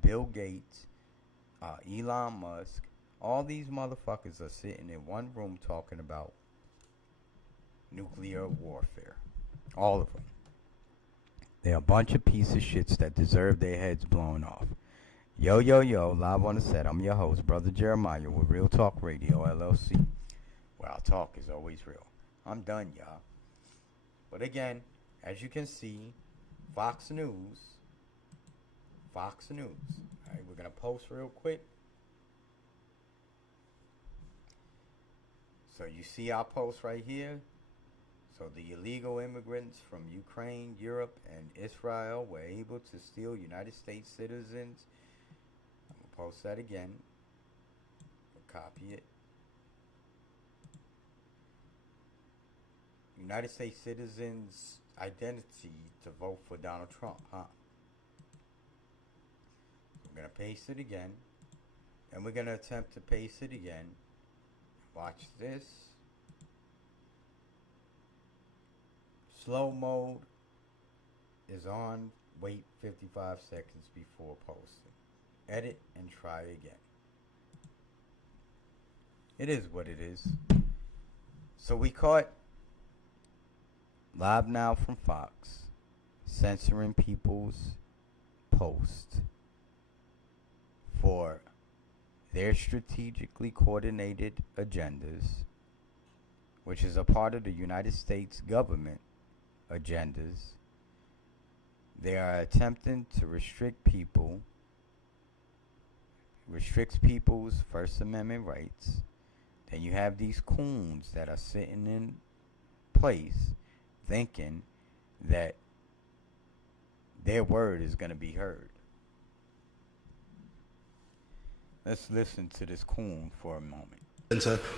Bill Gates, Elon Musk, all these motherfuckers are sitting in one room talking about nuclear warfare. All of them. They're a bunch of piece of shits that deserve their heads blown off. Yo, live on the set. I'm your host, Brother Jeremiah, with Real Talk Radio, LLC, where our talk is always real. I'm done, y'all. But again, as you can see, Fox News. All right, we're going to post real quick. So you see our post right here. So the illegal immigrants from Ukraine, Europe, and Israel were able to steal United States citizens. I'm going to post that again. We'll copy it. United States citizens' identity to vote for Donald Trump, huh? We're going to paste it again. And we're going to attempt to paste it again. Watch this. Slow mode is on. Wait 55 seconds before posting. Edit and try again. It is what it is. So we caught Live Now from Fox censoring people's posts for their strategically coordinated agendas, which is a part of the United States government agendas. They are attempting to restricts people's First Amendment rights. Then you have these coons that are sitting in place thinking that their word is going to be heard. Let's listen to this coon for a moment.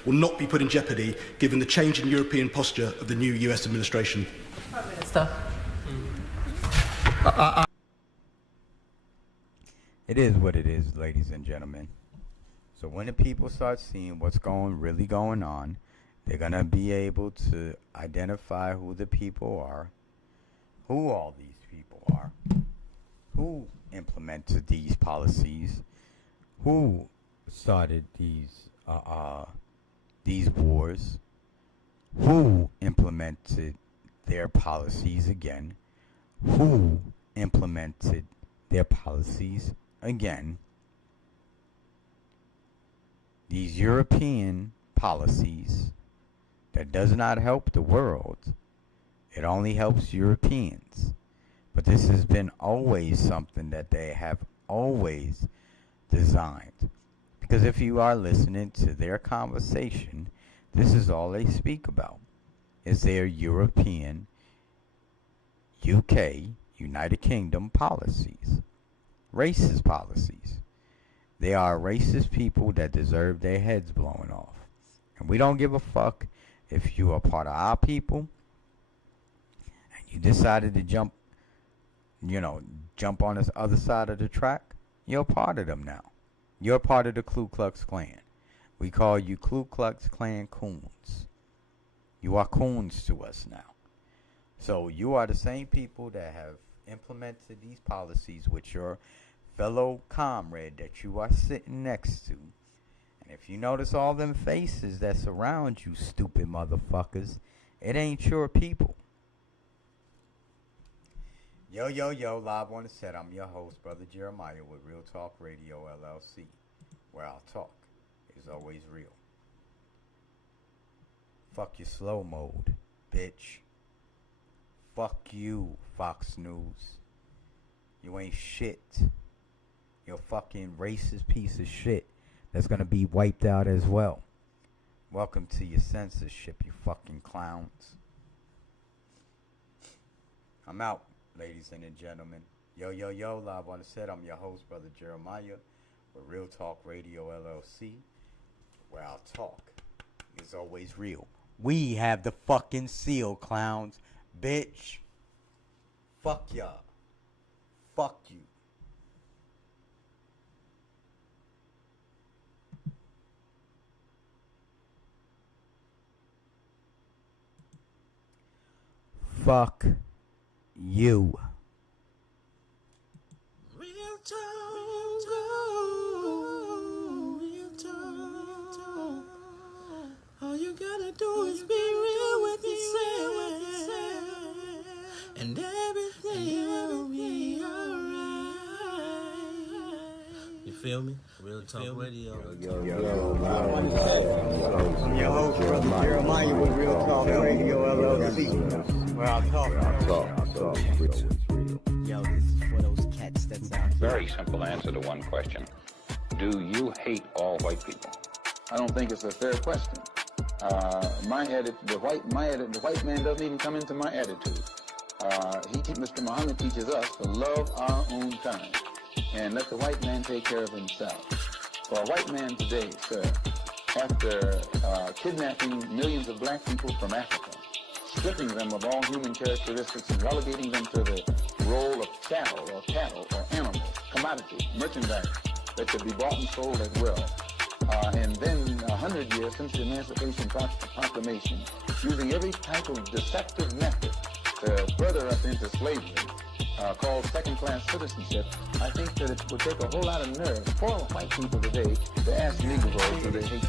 Will not be put in jeopardy given the change in European posture of the new US administration. Prime Minister. It is what it is, ladies and gentlemen. So when the people start seeing what's really going on, they're going to be able to identify who the people are, who all these people are, who implemented these policies, who started these wars, who implemented their policies again, who implemented their policies again. These European policies that does not help the world. It only helps Europeans. But this has been always something that they have always designed. Because if you are listening to their conversation, this is all they speak about. Is their European, UK, United Kingdom policies. Racist policies. They are racist people that deserve their heads blown off. And we don't give a fuck if you are part of our people and you decided to jump on this other side of the track. You're part of them now. You're part of the Ku Klux Klan. We call you Ku Klux Klan coons. You are coons to us now. So you are the same people that have implemented these policies with your fellow comrade that you are sitting next to. And if you notice all them faces that surround you, stupid motherfuckers, it ain't your people. Yo, yo, yo, live on the set. I'm your host, Brother Jeremiah, with Real Talk Radio, LLC, where our talk is always real. Fuck your slow mode, bitch. Fuck you, Fox News. You ain't shit. You're a fucking racist piece of shit that's gonna be wiped out as well. Welcome to your censorship, you fucking clowns. I'm out, ladies and gentlemen. Yo, yo, yo, live on the set. I'm your host, Brother Jeremiah, with Real Talk Radio, LLC, where our talk is always real. We have the fucking seal, clowns. Bitch. Fuck y'all. Fuck you. Fuck you. Real talk, real talk. All you gotta do is be real with yourself, and everything will be alright. You feel me? Real Talk Radio. I'm your host, Brother Jeremiah, with Real Talk Radio, LLC. Where I talk. Yo, this is for those cats that's out there. Very simple answer to one question. Do you hate all white people? I don't think it's a fair question. The white man doesn't even come into my attitude. Mr. Muhammad teaches us to love our own kind and let the white man take care of himself. For a white man today, sir, after kidnapping millions of black people from Africa, stripping them of all human characteristics and relegating them to the role of cattle or animals, commodities, merchandise that could be bought and sold at will. And then 100 years since the Emancipation Proclamation, using every type of deceptive method to further us into slavery, called second-class citizenship, I think that it would take a whole lot of nerve for white people today to ask Negroes whether they hate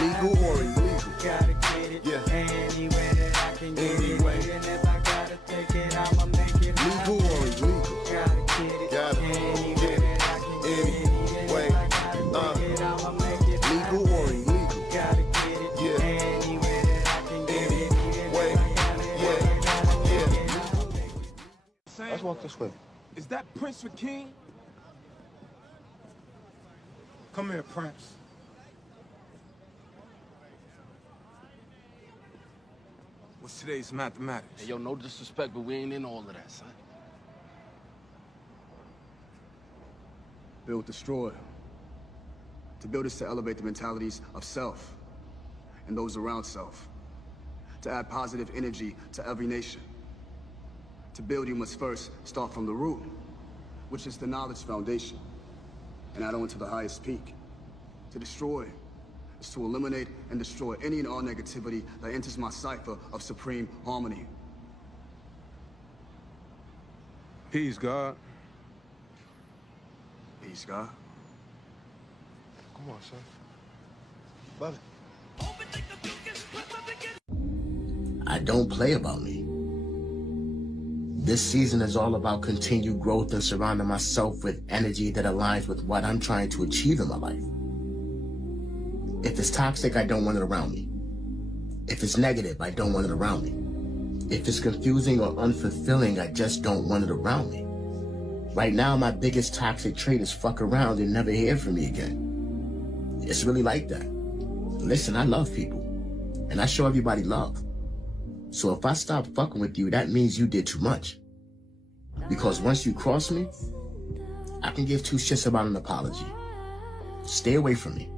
legal or illegal? Gotta get it. Yeah. Anyway that I can get anyway. it. And if I gotta take it, I'ma make it. Legal or illegal? Gotta get it. Gotta anyway get it. that I can get it. Anyway. And if I gotta take it, I'ma make it. Legal or illegal? Gotta get it. Yeah. Anyway that I can get it. Let's walk this way. Is that Prince Rakeem? Come here, Prince. What's today's mathematics? Hey, yo, no disrespect, but we ain't in all of that, son. Build, destroy. To build is to elevate the mentalities of self and those around self. To add positive energy to every nation. To build, you must first start from the root, which is the knowledge foundation, and add on to the highest peak. To destroy is to eliminate and destroy any and all negativity that enters my cipher of supreme harmony. Peace, God. Peace, God. Come on, son. Love it. I don't play about me. This season is all about continued growth and surrounding myself with energy that aligns with what I'm trying to achieve in my life. If it's toxic, I don't want it around me. If it's negative, I don't want it around me. If it's confusing or unfulfilling, I just don't want it around me. Right now, my biggest toxic trait is fuck around and never hear from me again. It's really like that. Listen, I love people, and I show everybody love. So if I stop fucking with you, that means you did too much. Because once you cross me, I can give two shits about an apology. Stay away from me.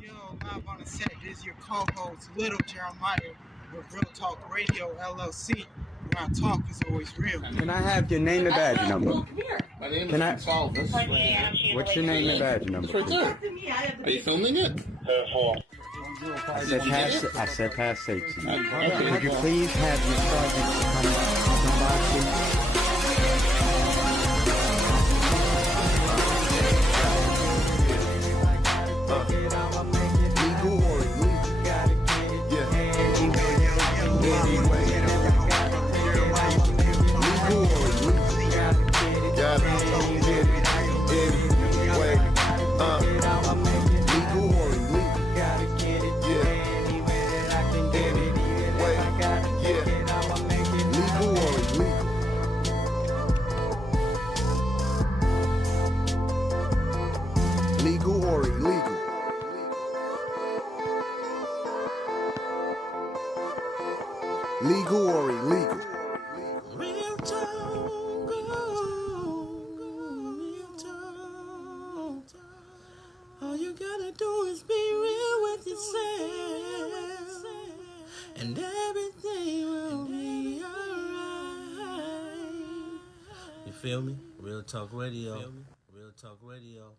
Yo, live on the set, this is your co-host, Little Jeremiah, with Real Talk Radio, LLC, where our talk is always real. Can I have your name and badge number? My name Can is What's your name and badge number? Are you filming it? I said pass safety. Could you please have your sergeant come by, please? Legal or illegal? Yeah. Anyway. Legal or illegal? Got it. Anyway. Legal or illegal? Yeah. Anyway. Yeah. Legal or illegal? Legal or illegal? Legal or illegal? Real talk, real talk. All you gotta do is be real with yourself, and everything will be alright. You feel me? Real Talk Radio. Real Talk Radio.